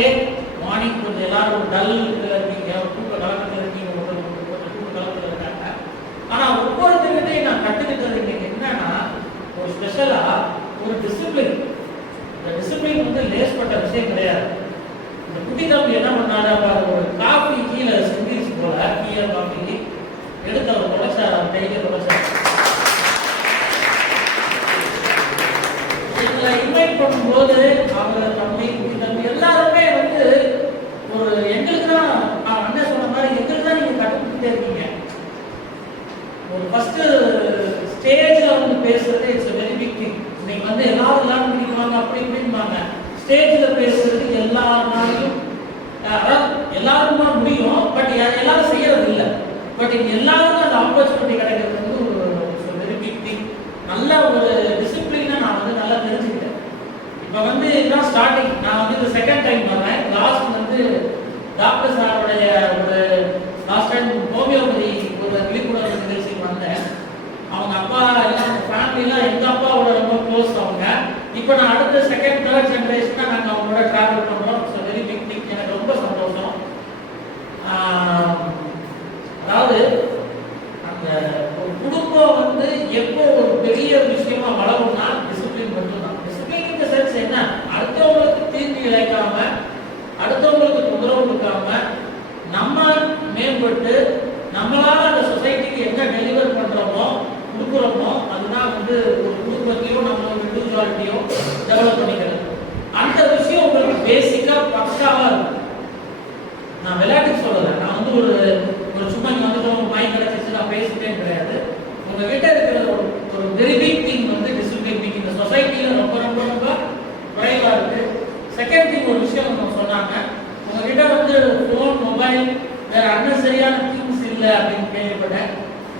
மார்னிங் கொஞ்சம் எல்லாரும் ஒரு டல் இருக்கீங்க, ஒரு தூக்க கலக்கத்தில் இருக்கீங்க, கொஞ்சம் தூக்க கலக்கத்தில் இருக்காங்க. ஆனால் ஒவ்வொருத்தருக்கிட்டையும் நான் கற்றுக்கிட்டது இன்னைக்கு என்னன்னா, ஒரு ஸ்பெஷலாக ஒரு டிசிப்ளின். இந்த டிசிப்ளின் வந்து லேஸ்பட்ட விஷயம் கிடையாது. இந்த குட்டி தம்பி என்ன பண்ணாரு, ஒரு காஃபி கீழே சிந்திச்சு போல கீழே காஃபி எடுத்து அவர் தொலைச்சார். டெய்லி தொலைச்சார். எங்களை இன்வைட் பண்ணும்போது அவர் தம்பி குட்டி தம்பி எல்லாருமே வந்து ஒரு எங்களுக்கு தான் அண்ணன் சொன்ன மாதிரி எங்களுக்கு தான் நீங்கள் கற்றுக்கிட்டே இருக்கீங்க. ஒரு ஃபர்ஸ்ட் ஸ்டேஜில் வந்து பேசுறது இட்ஸ் வெரி பிக் திங். இன்னைக்கு வந்து எல்லாரும் பிடிக்குவாங்க, அப்படி இப்படின்பாங்க. ஸ்டேஜில் பேசுறது எல்லா நாளையும் எல்லாருக்குமா முடியும், பட் எல்லாரும் செய்யறது இல்லை. பட் இங்க எல்லாருக்கும் அந்த ஆப்பர்ச்சுனிட்டி கிடைக்கிறது வந்து ஒரு வெரி பிக் திங். நல்ல ஒரு டிசிப்ளினை நான் வந்து நல்லா தெரிஞ்சுக்கிட்டேன். இப்போ வந்து இதுதான் ஸ்டார்டிங். நான் வந்து இது செகண்ட் டைம் வர்றேன். லாஸ்ட் வந்து டாக்டர் சாருடைய ஒரு லாஸ்ட் டைம் ஹோமியோபதி ஒரு விழிப்புணர்வு நிகழ்ச்சிக்கு வந்தேன். அவங்க அப்பா எல்லாம் ஃபேமிலிலாம் எங்கள் அப்பாவோட ரொம்ப க்ளோஸ் அவங்க. இப்போ நான் அடுத்த செகண்ட் தேர்ட் ஜென்ரேஷனாக நாங்கள் அவங்களோட ட்ராவல் பண்ணுறோம். So very big thing. எனக்கு ரொம்ப சந்தோஷம். அதாவது அந்த ஒரு குடும்பம் வந்து எப்போ ஒரு பெரிய விஷயமா வளரும்னா டிசிப்ளின் மட்டும்தான். டிசிப்ளின் இந்த சென்ஸ் என்ன, அடுத்தவங்களுக்கு தீர்ப்பு இழைக்காம, அடுத்தவங்களுக்கு தொந்தரவு கொடுக்காம, நம்ம மேம்பட்டு நம்மளால அந்த சொசைட்டிக்கு என்ன டெலிவர் பண்றோமோ கொடுக்குறோமோ அதுதான் வந்து ஒரு குடும்பத்தையோ நம்ம இண்டிவிஜுவாலிட்டியோ டெவலப் பண்ணிக்கிறது. அந்த விஷயம் உங்களுக்கு பேசிக்கா பக்காவா இருக்கும். நான் விளையாட்டுக்கு சொல்லலை. நான் வந்து ஒரு சும்மா இங்கே வந்துட்டோம் மைக் கிடைச்சிச்சு நான் பேசிட்டேன் கிடையாது. உங்ககிட்ட இருக்கிற ஒரு வெரி பிக் திங் வந்து டிசிப்ளின் திங் இந்த சொசைட்டியில் ரொம்ப ரொம்ப ரொம்ப குறைவாக இருக்கு. செகண்ட் திங் ஒரு விஷயம் சொன்னாங்க, உங்ககிட்ட வந்து ஃபோன் மொபைல் வேற அன்னெசரியான திங்ஸ் இல்லை அப்படின்னு கேள்விப்பட்டேன்.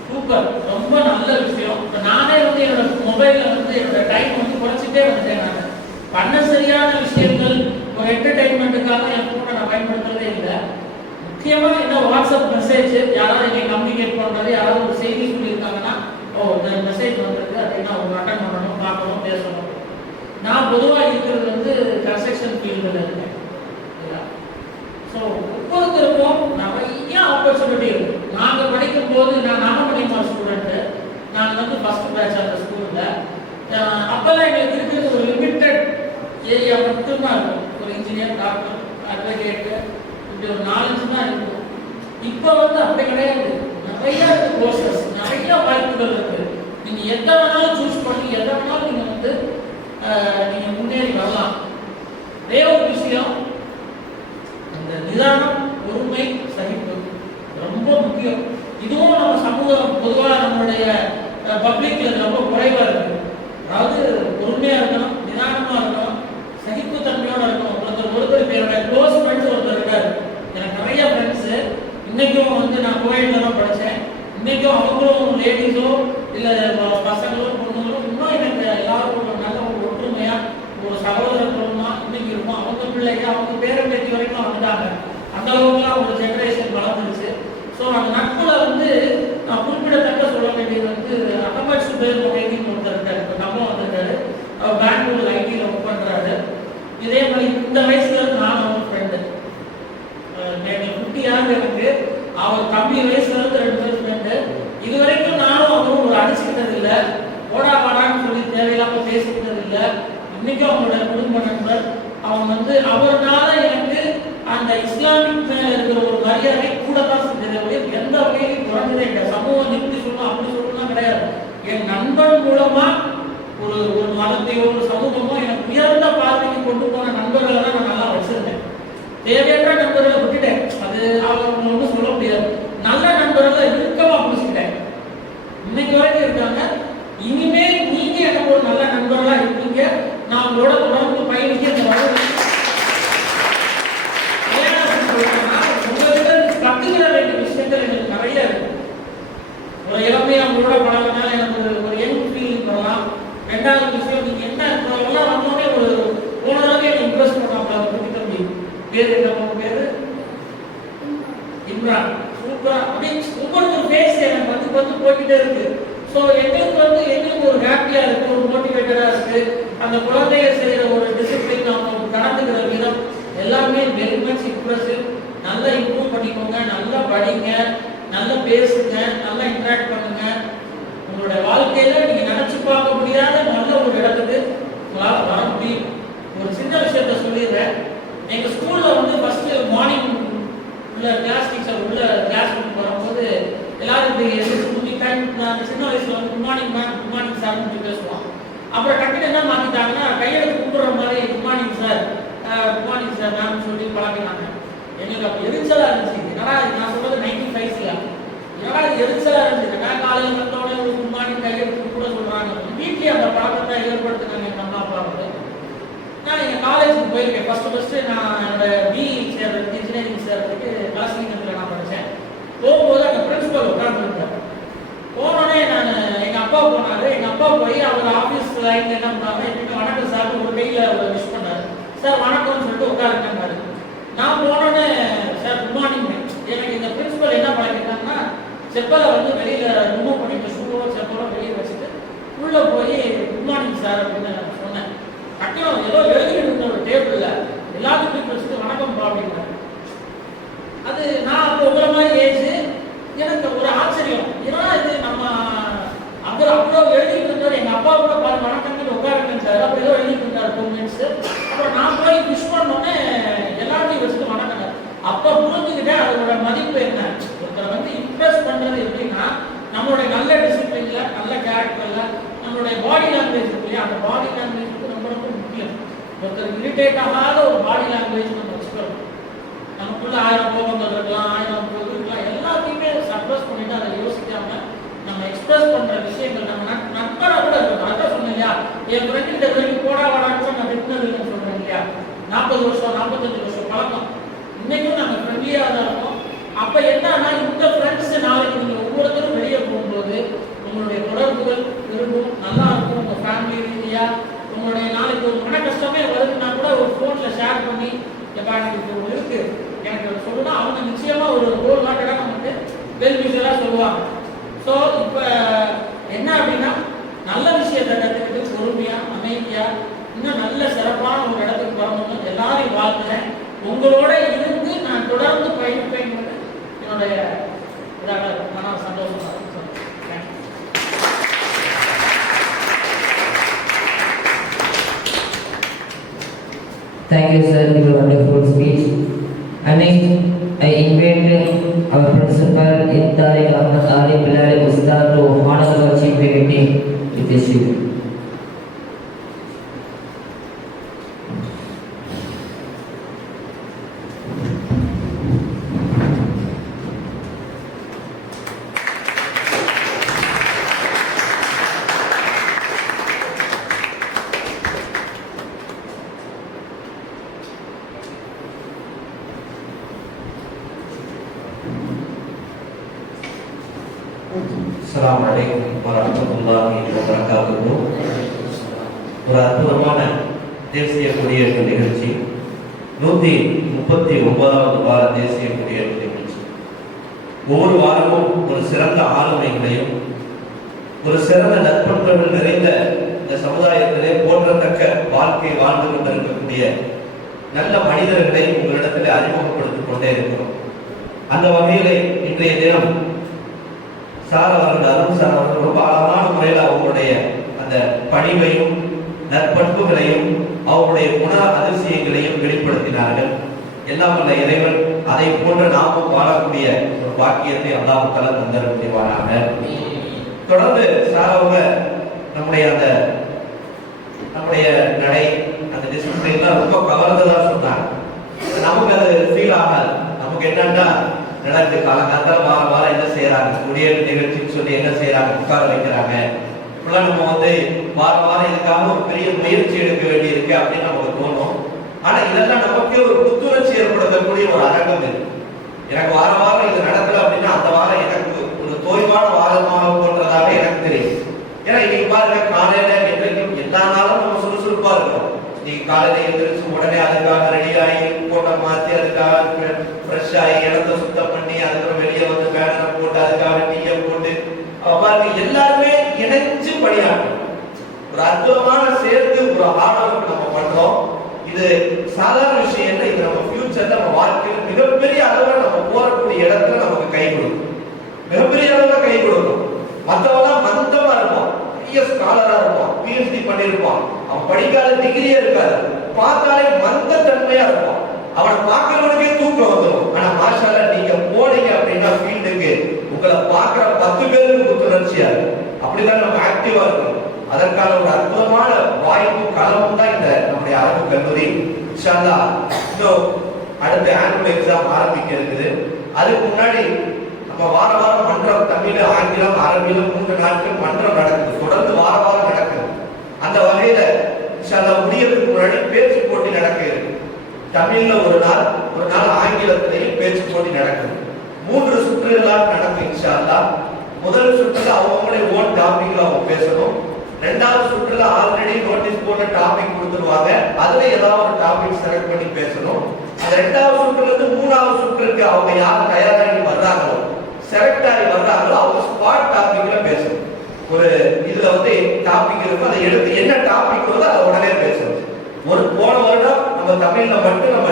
சூப்பர், ரொம்ப நல்ல விஷயம். இப்போ நானே வந்து என்னோட மொபைலில் வந்து என்னோட டைம் வந்து குறைச்சிட்டே வந்துட்டேன். நான் அன்னெசரியான விஷயங்கள் ஒரு என்டர்டைன்மெண்ட்டுக்காக என் ஃபோனை நான் பயன்படுத்துறதே இல்லை. முக்கியமாக என்ன வாட்ஸ்அப் மெசேஜ் யாராவது என்னை கம்யூனிகேட் பண்ணுறது, யாராவது ஒரு செய்தி சொல்லியிருக்காங்கன்னா இந்த மெசேஜ் வந்திருக்கு அப்படின்னா அவங்க அட்டன் பண்ணணும், பார்க்கணும், பேசணும். நான் பொதுவாக இருக்கிறது வந்து கன்ஸ்ட்ரக்ஷன் ஃபீல்டில் இருக்கேன். ஸோ ஒவ்வொருத்தருக்கும் நிறைய ஆப்பர்ச்சுனிட்டி இருக்கு. நாங்கள் படிக்கும் போது நான் நாகமணிமா ஸ்டூடெண்ட்டு. நாங்கள் வந்து ஃபர்ஸ்ட் பேட்ச் அந்த ஸ்கூலில். அப்போல்லாம் எங்களுக்கு இருக்கிறது ஒரு லிமிட்டட் ஏரியா மட்டும்தான் இருக்கும். ஒரு இன்ஜினியர், டாக்டர், அட்வொகேட்டு இப்படி ஒரு 4-5 தான் இருக்கும். இப்போ வந்து அப்படி கிடையாது. நிறைய கோர்சஸ், நிறைய வாய்ப்புகள் இருக்கு. நீங்கள் எதை வேணாலும் சூஸ் பண்ணி எதை வேணாலும் நீங்கள் வந்து நீங்கள் முன்னேறி வரலாம். ஒரே ஒரு விஷயம், அந்த நிதானம், பொறுமை, சகிப்பு ரொம்ப முக்கியம். இதுவும் நம்ம சமூகம் பொதுவாக நம்மளுடைய பப்ளிக்ல ரொம்ப குறைவா இருக்கு. அதாவது பொறுமையா இருக்கணும், நிதானமா இருக்கணும், சகிப்பு தன்மையோட இருக்கணும். ஒருத்தர் என்னோட க்ளோஸ் ஃப்ரெண்ட்ஸ் ஒருத்தர் இருக்காரு. எனக்கு நிறைய ஃப்ரெண்ட்ஸு. இன்னைக்கும் வந்து நான் கோயிலில் தான் படித்தேன். இன்னைக்கும் அவங்களும் லேடிஸோ இல்லை பசங்களோ பொண்ணுங்களோ இன்னும் எனக்கு எல்லாரும் ஒரு நல்ல ஒரு ஒற்றுமையா ஒரு சகோதரத்துவமா இன்னைக்கு இருக்கும். அவங்க பிள்ளைங்க அவங்க பேரம்பேத்தி வரைக்கும் வந்துட்டாங்க. அந்த அளவுக்குலாம் ஒரு ஜெனரேஷன் வளர்ந்துருச்சு. ஸோ அந்த நட்புல வந்து நான் குறிப்பிடத்தக்க சொல்ல வேண்டியது வந்து அகமது சுபேர் மொஹிதீன் ஒருத்தர் இருக்காரு. இப்போ நம்மளும் வந்திருக்காரு. அவர் பெங்களூர் ஐடியில் ஒர்க் பண்ணுறாரு. இதே மாதிரி இந்த வயசுல இருந்து நானும் ஒரு ஃப்ரெண்டு, 50 ஆண்டு எனக்கு. அவர் தம்பி வயசுல இருந்து 2 பேர் ஃப்ரெண்டு. இது வரைக்கும் நானும் அவரும் ஒரு அடிச்சுக்கிட்டது இல்லை, ஓடா வாடான்னு சொல்லி தேவையில்லாம பேசிக்கிட்டது இல்லை. இன்னைக்கும் அவங்களோட குடும்ப நண்பர். அவங்க அவர்னால எனக்கு அந்த இஸ்லாமிக் மேல இருக்கிற ஒரு மரியாதை கூட தான் செஞ்சது, எந்த வகையிலும் குறைஞ்சதே இல்லை. சமூகம் இப்படி சொல்லணும் அப்படி சொல்லணும் கிடையாது. என் நண்பன் மூலமா ஒரு ஒரு மதத்தையோ ஒரு சமூகமோ எனக்கு உயர்ந்த பார்வைக்கு கொண்டு போன நண்பர்களை தான் நான் நல்லா வச்சிருந்தேன். தேவையற்ற நண்பர்களை விட்டுட்டேன், அது அவங்க ஒன்றும் சொல்ல முடியாது. நல்ல நண்பர்களை இருக்கமா பிடிச்சிக்கிட்டேன், இன்னைக்கு வரைக்கும் இருக்காங்க. இனிமே நீங்க எனக்கு ஒரு நல்ல நண்பர்களா இருக்கீங்க, நான் உங்களோட தொடர்ந்து பயணிக்க இந்த வாழ்க்கை உங்ககிட்ட கத்துக்கிற வேண்டிய விஷயங்கள் எனக்கு நிறைய இருக்கு. ஒரு இளமையா உங்களோட பழகினால எனக்கு ஒரு யங் ஃபீலிங் வரலாம். ரெண்டாவது விஷயம், நீங்க என்ன எல்லாம் வந்தோடனே ஒரு போன தடவை எனக்கு இம்ப்ரெஸ் பண்ணாங்க. குட்டி தம்பி பேரு என்ன பேரு? இம்ரான். சூப்பரா அப்படி ஒவ்வொருத்தர் பேசி எனக்கு போய்கிட்டே இருக்கு. ஸோ எங்களுக்கு ஒரு ஹாப்பியா இருக்கு, ஒரு மோட்டிவேட்டடா இருக்கு. அந்த குழந்தைய செய்யற ஒரு டிசிப்ளின், அவங்க நடந்துக்கிற விதம் எல்லாமே வெரி மச் இம்ப்ரெசிவ். நல்லா இம்ப்ரூவ் பண்ணிக்கோங்க, நல்லா படிங்க, நல்லா பேசுங்க, நல்லா இன்ட்ராக்ட் பண்ணுங்க. உங்களுடைய வாழ்க்கையில நீங்க நினைச்சு பார்க்க முடியாத நல்ல ஒரு இடத்துக்கு உங்களால் வர முடியும். ஒரு சின்ன விஷயத்த சொல்லிடுறேன். எங்க ஸ்கூல்ல ஃபர்ஸ்ட் மார்னிங் உள்ள கிளாஸ் டீச்சர் உள்ள கிளாஸ் ரூம் வரும்போது எல்லாரும் நான் சின்ன வயசுல good morning ma'am, good morning சார்னு பேசுவோம். அப்புறம் டக்குனு என்ன மாத்திட்டாங்கன்னா கையெழுத்து கூப்பிடுற மாதிரி good morning sir, good morning sir ma'am சொல்லி பழகினாங்க. எங்களுக்கு அப்போ எரிச்சலா இருந்துச்சு. என்னடா நான் சொல்றது 95ஸ்ல, என்னடா இது எரிச்சலா இருந்துச்சு. நான் காலையில் வந்தோடனே ஒரு குட் மார்னிங் கையெழுத்து கூட சொல்றாங்க. வீட்லயே அந்த பழக்கத்தை ஏற்படுத்தினாங்க எங்க அம்மா அப்பா. நான் எங்க காலேஜுக்கு போயிருக்கேன். ஃபர்ஸ்ட் நான் என்னோட பிஇ சேர்றதுக்கு, இன்ஜினியரிங் சேர்றதுக்கு கலாசிங்கத்தில் நான் படித்தேன். போகும்போது அங்கே பிரின்சிபல் உட்காந்துருந்தார். போனோடனே நான் எங்கள் அப்பா போனாரு. எங்கள் அப்பா போய் அவர் ஆஃபீஸ் லைனில் என்ன பண்ணாங்க, எப்பயுமே வணக்கம் சார் ஒரு கையில் விஷ் பண்ணாரு. சார் வணக்கம்னு சொல்லிட்டு உட்காருக்காரு. நான் போனோடனே சார் குட் மார்னிங். எனக்கு இந்த பிரின்சிபல் என்ன பழகிட்டாங்கன்னா செப்பலை வெளியில ரிமூவ் பண்ணிட்டு ஷூவோ செப்பலோ வெளியே வச்சுட்டு உள்ள போய் குட் மார்னிங் சார் அப்படின்னு சொன்னேன். அட்டம் ஏதோ எழுதிட்டு இருந்த ஒரு டேபிள்ல எல்லாத்துக்கும் வச்சுட்டு வணக்கம் அப்படின்னாரு. அது நான் அப்போ உங்களை மாதிரி ஏஜ், எனக்கு ஒரு ஆச்சரியம். ஏன்னா இது நம்ம அவர் அவ்வளோ எழுதிட்டு இருந்தார். எங்க அப்பா கூட வணக்கம்னு உட்காருங்க சார் அப்போ ஏதோ எழுதிட்டு இருந்தார் 2 மினிட்ஸ். அப்புறம் நான் போய் விஷ் பண்ணோன்னே எல்லாத்தையும் வச்சுட்டு வணக்கம். அப்போ புரிஞ்சுக்கிட்டேன் அதோட மதிப்பு என்ன. ஒருத்தரை இம்ப்ரெஸ் பண்றது எப்படின்னா நம்மளுடைய நல்ல டிசிப்ளின்ல, நல்ல கேரக்டர்ல, நம்மளுடைய பாடி லாங்குவேஜ் இருக்கு இல்லையா, அந்த பாடி லாங்குவேஜ் ரொம்ப ரொம்ப முக்கியம். ஒருத்தர் இரிட்டேட் ஆகாத ஒரு பாடி லாங்குவேஜ் நம்ம வச்சுக்கிறோம். நமக்குள்ள 1000 கோபங்கள் இருக்கலாம், 1000 இது இருக்கலாம், எல்லாத்தையுமே சப்ரஸ் பண்ணிட்டு அதை யோசிக்காம நம்ம எக்ஸ்பிரஸ் பண்ற விஷயங்கள் நம்ம நண்பரா கூட இருக்கும். அதான் சொன்னேன் இல்லையா, என் ஃப்ரெண்டு கிட்ட வரைக்கும் போடா வாடான்னு நான் திட்டினது இல்லைன்னு சொல்றேன் இல்லையா. 40 வருஷம் 45 வருஷம் பழக்கம், இன்னைக்கும் நாங்கள் ஃப்ரெண்ட்லியா தான் இருக்கோம். அப்ப என்னன்னா இந்த ஃப்ரெண்ட்ஸ் நாளைக்கு நீங்க ஒவ்வொருத்தரும் வெளியே போகும்போது உங்களுடைய தொடர்புகள் இருக்கும், நல்லா இருக்கும். உங்க ஃபேமிலி ரீதியா உங்களுடைய நாளைக்கு ஒரு மன கஷ்டமே வருதுன்னா கூட ஒரு ஃபோன்ல ஷேர் பண்ணி எப்பா எனக்கு ஒன்று இருக்கு எனக்கு சொல்லுனா அவங்க நிச்சயமா ஒரு ரோல் மாட்டடா நமக்கு வெல் விஷயலா சொல்லுவாங்க. ஸோ இப்போ என்ன அப்படின்னா நல்ல விஷயத்தை கற்றுக்கிட்டு பொறுமையா அமைதியா இன்னும் நல்ல சிறப்பான ஒரு இடத்துக்கு வரணும்னு எல்லாரையும் வாழ்த்துறேன். உங்களோட இருந்து நான் தொடர்ந்து பயணிப்பேன் என்னுடைய இதாக மன சந்தோஷம். Thank you, sir, for your wonderful speech. Next, I invite our principal, Tariq Ahmed Ali Bilal Ustad, to honor our chief executive with his student. அஸ்ஸலாமு வரஹ்மத்துல்லாஹி வபரகாத்துஹு. ஒரு அற்புதமான தேசிய குடியேற்ற நிகழ்ச்சி, 139வது வார தேசிய குடியேற்ற நிகழ்ச்சி. ஒவ்வொரு வாரமும் ஒரு சிறந்த ஆளுமைகளையும் ஒரு சிறந்த நற்பண்புகள் நிறைந்த இந்த சமுதாயத்திலே போற்றத்தக்க வாழ்க்கை வாழ்ந்து கொண்டிருக்கக்கூடிய நல்ல மனிதர்களை உங்களிடத்தில் அறிமுகப்படுத்திக் கொண்டே இருக்கிறோம். அந்த வகையிலே இன்றைய தினம் சார் அவர்கள், அருண் சார் அவர்கள் ரொம்ப அழகான முறையில் அவங்களுடைய அந்த பணிவையும் நற்பண்புகளையும் அவருடைய குண அதிசயங்களையும் வெளிப்படுத்தினார்கள். எல்லாம் வல்ல இறைவன் அதை போன்று நாமும் வாழக்கூடிய ஒரு பாக்கியத்தை அல்லாஹ் தஆலா தந்தர முடிவானாக. தொடர்ந்து சார் அவங்க நம்முடைய நடை அந்த டிசிப்ளின்லாம் ரொம்ப கவர்ந்ததா சொன்னாங்க. நமக்கு அது ஃபீல் ஆகாது. நமக்கு என்னன்னா நடந்து காலங்காத்தால வாரம் என்ன செய்யறாங்க, குடியேற்ற நிகழ்ச்சின்னு சொல்லி என்ன செய்யறாங்க, உட்கார வைக்கிறாங்க. இப்பெல்லாம் நம்ம வாரம் இதுக்காக ஒரு பெரிய முயற்சி எடுக்க வேண்டி இருக்கு அப்படின்னு நமக்கு தோணும். ஆனா இதெல்லாம் நமக்கே ஒரு புத்துணர்ச்சி ஏற்படுத்தக்கூடிய ஒரு அரங்கம் இது. எனக்கு வாரம் இது நடக்கல அப்படின்னா அந்த வாரம் எனக்கு ஒரு தோய்வான வாரமாக போன்றதாக எனக்கு தெரியும். ஏன்னா இன்னைக்கு பாருங்க, காலையில என்றைக்கும் எல்லா நாளும் நம்ம சுறுசுறுப்பா இருக்கோம். நீங்க காலையில எழுந்திரிச்சு உடனே அதுக்காக ரெடி ஆகி கோட்டம் மாத்தி அதுக்காக ஃப்ரெஷ் ஆகி இடத்த சுத்தம் பண்ணி அதுக்கப்புறம் வெளியே வந்து பேனரை போட்டு அதுக்காக டீயை போட்டு பாருங்க எல்லாருமே இணைஞ்சு பணியாற்றும் ஒரு அற்புதமான சேர்த்து ஒரு ஆர்டருக்கு நம்ம பண்றோம். இது சாதாரண விஷயம் இல்லை. இது நம்ம ஃபியூச்சர்ல நம்ம வாழ்க்கையில மிகப்பெரிய அளவில் நம்ம போறக்கூடிய இடத்துல நமக்கு கை கொடுக்கும், மிகப்பெரிய அளவில் கை கொடுக்கும். மற்றவெல்லாம் மந்தமா இருப்பான், பெரிய ஸ்காலரா இருப்பான், பிஹெச்டி பண்ணிருப்பான், அவன் படிக்காத டிகிரியே இருக்காது, பார்த்தாலே மந்த தன்மையா இருப்பான், அவனை பார்க்கிறவனுக்கே தூக்கம் வந்துடும். ஆனா மாஷால்லா நீங்க போனீங்க அப்படின்னா ஃபீல்டுக்கு உங்களை பார்க்கிற 10 பேருக்கு புத்துணர்ச்சியா இருக்கும். அப்படிதான் நம்ம ஆக்டிவா இருக்கணும். அதற்கான ஒரு அற்புதமான வாய்ப்பு களமும் தான் இந்த நம்முடைய அரபு கல்லூரி. இன்ஷா அல்லாஹ் இன்னும் அடுத்த ஆனுவல் எக்ஸாம் ஆரம்பிக்க இருக்குது. அதுக்கு முன்னாடி நம்ம வாரம் மன்றம், தமிழ், ஆங்கிலம், அரபியில 3 நாட்கள் மன்றம் நடக்குது, தொடர்ந்து வாரம் நடக்குது. அந்த வகையில இன்ஷா அல்லாஹ் முடியறதுக்கு முன்னாடி பேச்சு போட்டி நடக்க இருக்கு. தமிழ்ல ஒரு நாள் ஆங்கிலத்திலேயும் பேச்சு போட்டி நடக்குது. 3 சுற்றுகளாக நடக்கும் இன்ஷா அல்லாஹ். முதல் சுற்றுல அவங்களே ஓன் டாபிக்ல அவங்க பேசணும். 2வது சுற்றுல ஆல்ரெடி நோட்டீஸ் போட்ட டாபிக் கொடுத்துருவாங்க, அதுல ஏதாவது ஒரு டாபிக் செலக்ட் பண்ணி பேசணும். அந்த 2வது சுற்றுல இருந்து 3வது சுற்றுக்கு அவங்க யார் தயாராகி வர்றாங்களோ, செலக்ட் ஆகி வர்றாங்களோ, அவங்க ஸ்பாட் டாபிக்ல பேசணும். ஒரு இதுல டாபிக் இருக்கும், அதை எடுத்து என்ன டாபிக் வருதோ அதை உடனே பேசணும். ஒரு போன வருடம் நம்ம தமிழ்ல மட்டும் நம்ம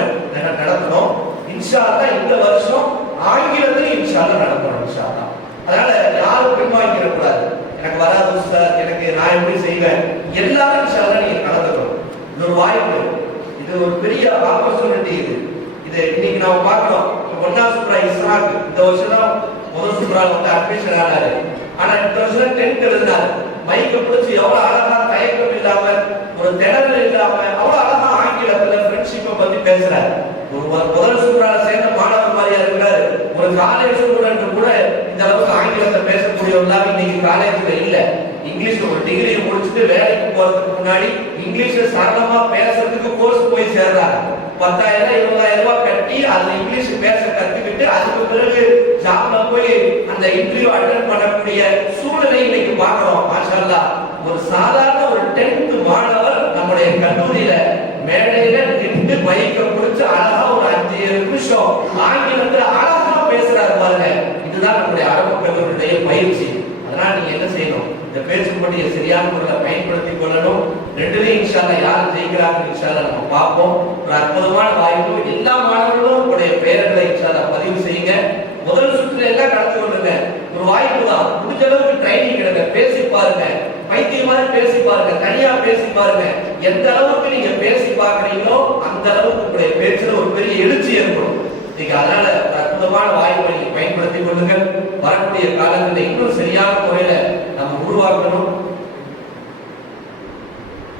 நடத்தணும். இன்ஷா அல்லாஹ் இந்த வருஷம் ஆங்கிலத்திலும் இன்ஷா அல்லாஹ் நடத்தணும். இன்ஷா அல்லாஹ். அதனால யாரும் பின்வாங்கிட கூடாது. எனக்கு வராது சார், எனக்கு நான் எப்படி செய்வேன், எல்லாரும் இன்ஷா அல்லாஹ் நீங்க கலந்துக்கணும். இது ஒரு வாய்ப்பு, இது ஒரு பெரிய ஆப்பர்ச்சுனிட்டி. இது இன்னைக்கு நாம பார்க்கிறோம். ஒன்னா சுப்ரா இஸ்ராக் இந்த வருஷம் தான் முதல் சுப்ரால அட்மிஷன் ஆனாரு. ஆனா இந்த வருஷம் 10th எழுதினாரு. மைக்க பிடிச்சி எவ்வளவு அழகா தயக்கம் இல்லாம ஒரு திணறல் இல்லாம அவ்வளவு அழகா ஆங்கிலத்துல ஃப்ரெண்ட்ஷிப்பை பத்தி பேசுறாரு. ஒரு முதல் சுப்ரால சேர்ந்த மாணவர் மாதிரியா இருக்கிறாரு. ஒரு காலேஜ் ஸ்டூடெண்ட் கூட இந்த அளவுக்கு ஆங்கிலத்தை பேசக்கூடியவங்களாம் இன்னைக்கு காலேஜ்ல இல்ல. இங்கிலீஷ்ல ஒரு டிகிரி முடிச்சுட்டு வேலைக்கு போறதுக்கு முன்னாடி இங்கிலீஷ்ல சரளமா பேசுறதுக்கு கோர்ஸ் போய் சேர்றாங்க. 10,000 20,000 ரூபாய் கட்டி அதுல இங்கிலீஷ் பேச கத்துக்கிட்டு அதுக்கு பிறகு ஜாப்ல போய் அந்த இன்டர்வியூ அட்டெண்ட் பண்ணக்கூடிய சூழ்நிலை இன்னைக்கு பார்க்கிறோம். மாஷா அல்லாஹ். ஒரு சாதாரண ஒரு 10th மாணவர் நம்முடைய கல்லூரியில மேடையில நின்று பைக்க பிடிச்சு அழகா ஒரு 5-7 நிமிஷம் ஆங்கிலத்துல அழகா பேசுறாரு பாருங்க. இதுதான் நம்முடைய அரபு கல்லூரியுடைய பயிற்சி. அதனால நீங்க என்ன செய்யணும், இந்த பேச்சு போட்டியை சரியான முறையில் பயன்படுத்திக் கொள்ளணும். 2லயும் இன்ஷா அல்லாஹ் யார் ஜெயிக்கிறாங்க இன்ஷா அல்லாஹ் நம்ம பார்ப்போம். ஒரு அற்புதமான வாய்ப்பு. எல்லா மாணவர்களும் உங்களுடைய பெயர்களை இன்ஷா அல்லாஹ் பதிவு செய்யுங்க. முதல் சுற்றுல எல்லாம் கலந்து கொள்ளுங்க. ஒரு வாய்ப்பு தான். முடிஞ்ச அளவுக்கு ட்ரைனிங் எடுங்க, பேசி பாருங்க, பைத்தியம் மாதிரி பேசி பாருங்க, தனியா பேசி பாருங்க. எந்த அளவுக்கு நீங்க பேசி பார்க்கறீங்களோ அந்த அளவுக்கு உங்களுடைய பேச்சுல ஒரு பெரிய எழுச்சி ஏற்படும். அதனால அற்புதமான வாய்ப்பை நீங்க பயன்படுத்திக் கொள்ளுங்க. வரக்கூடிய காலங்களில் இன்னும் சரியான முறையில நம்ம உருவாக்கணும்.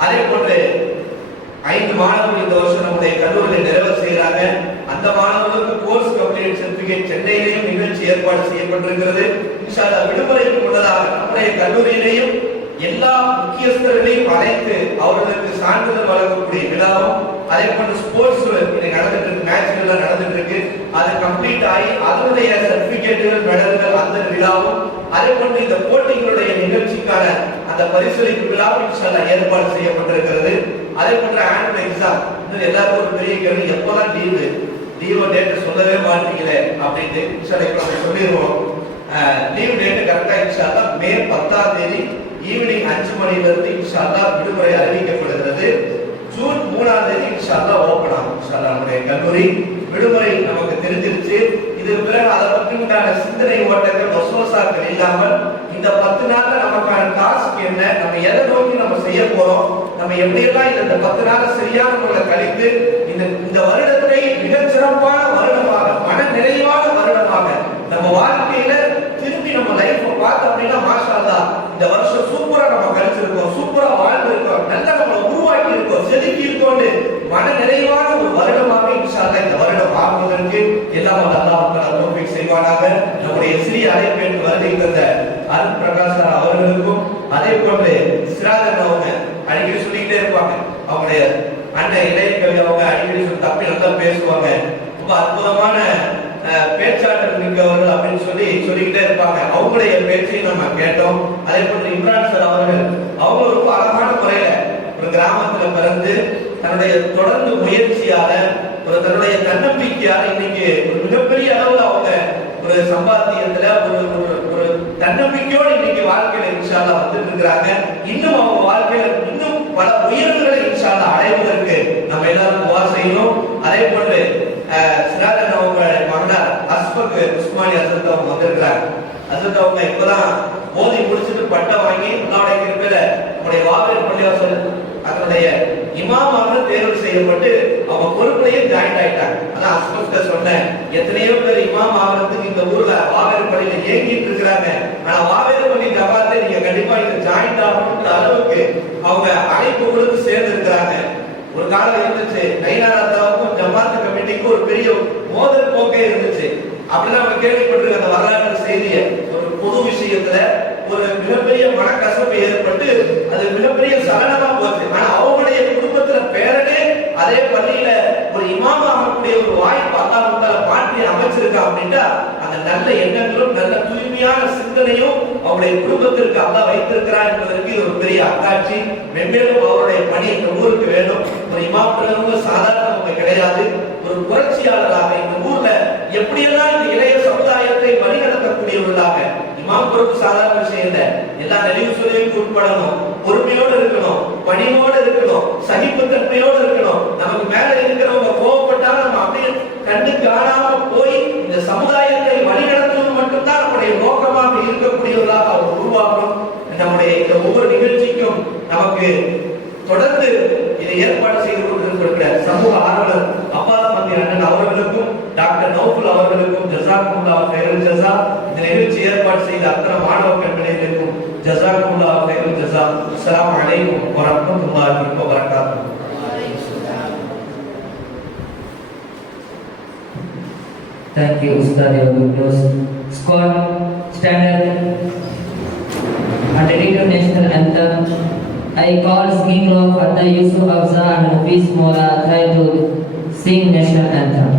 அதே போன்று 5 மாணவர்கள் இந்த வருஷம் நம்முடைய கல்லூரியில் நிறைவு செய்கிறாங்க. அந்த மாணவர்களுக்கு கோர்ஸ் கம்ப்ளீட் சர்டிபிகேட் சென்னையிலேயும் நிகழ்ச்சி ஏற்பாடு செய்யப்பட்டிருக்கிறது. இன்ஷா அல்லாஹ் விடுமுறைக்கு முன்னதாக நம்முடைய கல்லூரியிலேயும் எல்லா முக்கியஸ்தர்களையும் அழைத்து அவர்களுக்கு சான்றிதழ் வழங்கக்கூடிய விழாவும், அதே போன்று ஸ்போர்ட்ஸ் நடந்துட்டு இருக்கு, மேட்ச்கள் நடந்துட்டு இருக்கு, அது கம்ப்ளீட் ஆகி அதனுடைய சர்டிபிகேட்டுகள் மெடல்கள் அந்த விழாவும், அதே போன்று இந்த போட்டிகளுடைய நிகழ்ச்சிக்கான அந்த பரிசளிப்பு விழாவும் இன்ஷா அல்லாஹ் ஏற்பாடு செய்யப்பட்டிருக்கிறது. அதே போன்ற ஆனுவல் எக்ஸாம் இன்னும் எல்லாருக்கும் ஒரு பெரிய கேள்வி, எப்போதான் லீவ் டேட் சொல்லவே மாட்டீங்களே அப்படின்ட்டு இன்ஷா அல்லாஹ் சொல்லிடுவோம். லீவ் டேட் கரெக்டா இன்ஷா அல்லாஹ் மே 10ஆம் தேதி ஈவினிங் 5 மணியிலிருந்து இன்ஷா அல்லாஹ் விடுமுறை அறிவிக்கப்படுகிறது. ஜூன் 3ஆம் தேதி இன்ஷா அல்லாஹ் ஓபன் ஆகும். இன்ஷா அல்லாஹ் நம்முடைய கல்லூரி விடுமுறை நமக்கு தெரிஞ்சிருச்சு. இதுக்கு பிறகு அதை பற்றின சிந்தனை ஓட்டங்கள் வசோசாக்கள் இல்லாமல் இந்த 10 நாள்ல நமக்கான டாஸ்க் என்ன, நம்ம எதை நோக்கி நம்ம செய்ய போறோம், நம்ம எப்படியெல்லாம் இந்த 10 நாள் சரியான முறையில் கழித்து இந்த வருடத்தை மிகச் சிறப்பான வருடமாக, மன நிறைவான வருடமாக நம்ம வாழ்க்கையில திரும்பி நம்ம லைஃப் பார்த்தோம் அப்படின்னா மாஷா அல்லாஹ் இந்த வருஷம் சூப்பரா நம்ம கழிச்சிருக்கோம், சூப்பரா வாழ்ந்து இருக்கோம், நல்லா நம்மளை உருவாக்கி இருக்கோம், செதுக்கி இருக்கோம்னு மன நிறைவான ஒரு வருடமாக இன்ஷா அல்லாஹ் இந்த வருடம் ஆகுவதற்கு எல்லாம் அல்லாஹ் தௌஃபீக் செய்வானாக. நம்முடைய சிறிய அழைப்பேன் வருகை தந்த அருண் பிரகாஷ் சார் அவர்களுக்கும், அதே போன்று சிராஜன் அவங்க அடிக்கடி சொல்லிக்கிட்டே இருப்பாங்க, அவங்களுடைய அண்ணன் இளையகவி அவங்க அடிக்கடி சொல்லி தப்பி நல்லா பேசுவாங்க, ரொம்ப அற்புதமான பேச்சாற்றல் மிக்கவர்கள் அப்படின்னு சொல்லிக்கிட்டே இருப்பாங்க. அவங்களுடைய பேச்சையும் நம்ம கேட்டோம். அதே போன்று இம்ரான் சார் அவர்கள் அவங்க ரொம்ப அழகான முறையில ஒரு கிராமத்துல பிறந்து தன்னுடைய தொடர்ந்து முயற்சியால தன்னுடைய தன்னம்பிக்கையால இன்னைக்கு ஒரு மிகப்பெரிய அளவுல அவங்க ஒரு சம்பாத்தியத்துல ஒரு தன்னம்பிக்கையோடு இன்னைக்கு வாழ்க்கையில இன்ஷா அல்லாஹ் வந்துட்டு இருக்கிறாங்க. இன்னும் அவங்க வாழ்க்கையில இன்னும் பல உயர்வுகளை இன்ஷா அல்லாஹ் அடைவதற்கு நம்ம எல்லாரும் துஆ செய்யணும். அதே போன்று சிராஜன் அவங்க மகனார் அஸ்பக் உஸ்மானி ஹசரத் அவங்க வந்திருக்கிறாங்க. ஹசரத் அவங்க இப்பதான் மோதி முடிச்சுட்டு பட்டம் வாங்கி அல்லாஹ்வுடைய கிருபையில நம்முடைய வாவேர் பள்ளிவாசல் அதனுடைய இமாமாக தேர்வு செய்யப்பட்டு அவங்க பொறுப்புலையே ஜாயின் ஆயிட்டாங்க. அதான் அஸ்பக்ட சொன்னேன், எத்தனையோ பேர் இமாம் ஆகிறதுக்கு இந்த ஊர்ல வாவேர் பள்ளியில ஏங்கிட்டு இருக்கிறாங்க. ஆனா வாவேர் பள்ளி ஜமாத்தை நீங்க கண்டிப்பா இந்த ஜாயின் ஆகணும்ன்ற அளவுக்கு அவங்க அழைப்பு கொடுத்து சேர்ந்து இருக்கிறாங்க. ஒரு காலம் இருந்துச்சு, நைனாரத்தாவுக்கும் ஜமாத் கமிட்டிக்கும் ஒரு பெரிய மோதல் போக்கே இருந்துச்சு. அப்படின்னா நம்ம கேள்விப்பட்டிருக்க அந்த வரலாற்று செய்தியை, ஒரு பொது விஷயத்துல ஒரு மிகப்பெரிய மனக்கசப்பு ஏற்பட்டு அது மிகப்பெரிய சலனமா போச்சு. ஆனா அவங்களுடைய குடும்பத்துல பேரனே அதே பள்ளியில ஒரு இமாம் ஆகக்கூடிய ஒரு வாய்ப்பு அல்லாஹ் மாற்றி அமைச்சிருக்கான் அப்படின்னா அந்த நல்ல எண்ணங்களும் நல்ல தூய்மையான சிந்தனையும் அவருடைய குடும்பத்திற்கு அல்லாஹ் வைத்திருக்கிறார் என்பதற்கு இது ஒரு பெரிய அத்தாட்சி. மென்மேலும் அவருடைய பணி இந்த ஊருக்கு வேண்டும். ஒரு இமாம்ன்றவங்க சாதாரணவங்க கிடையாது, ஒரு புரட்சியாளராக இந்த ஊர்ல எப்படியெல்லாம் இந்த இளைய சமுதாயத்தை வழிநடத்தக்கூடியவர்களாக. இமாம் பொறுப்பு சாதாரண விஷயம் இல்லை, எல்லா நெறிவு சொல்லியும் உட்படணும், பொறுமையோடு இருக்கணும், பணிவோடு இருக்கணும், சகிப்புத்தன்மையோடு இருக்கணும். நமக்கு மேல இருக்கிறவங்க கோவப்பட்டாலும் நம்ம அப்படியே கண்டு காணாம போய் இந்த சமுதாயத்தை வழிநடத்துவது மட்டும்தான் நம்முடைய நோக்கமாக இருக்கக்கூடியவர்களாக அவர் உருவாக்கணும். நம்முடைய இந்த ஒவ்வொரு நிகழ்ச்சிக்கும் நமக்கு தொடர்ந்து இதை ஏற்பாடு செய்து கொண்டிருக்கிற சமூக ஆர்வலர் அப்பாஸ் மந்தி அண்ணன் அவர்களுக்கும் டாக்டர் நௌஃபுல் அவர்களுக்கும் ஜஸாக்குமுல்லாஹ் கைரல் ஜஸா, இந்த நிகழ்ச்சி ஏற்பாடு செய்த அத்தனை மாணவ கண்மணிகளுக்கும் ஜஸாக்குமுல்லாஹ் கைரல் ஜஸா. அஸ்ஸலாமு அலைக்கும் வரஹ்மத்துல்லாஹி வபரகாத்துஹு. Thank you, Ustad, your good news. Squad, stand up and ready to national anthem. I call singing of Atta Yusuf Afza and Hafiz Mola Athai to sing national anthem.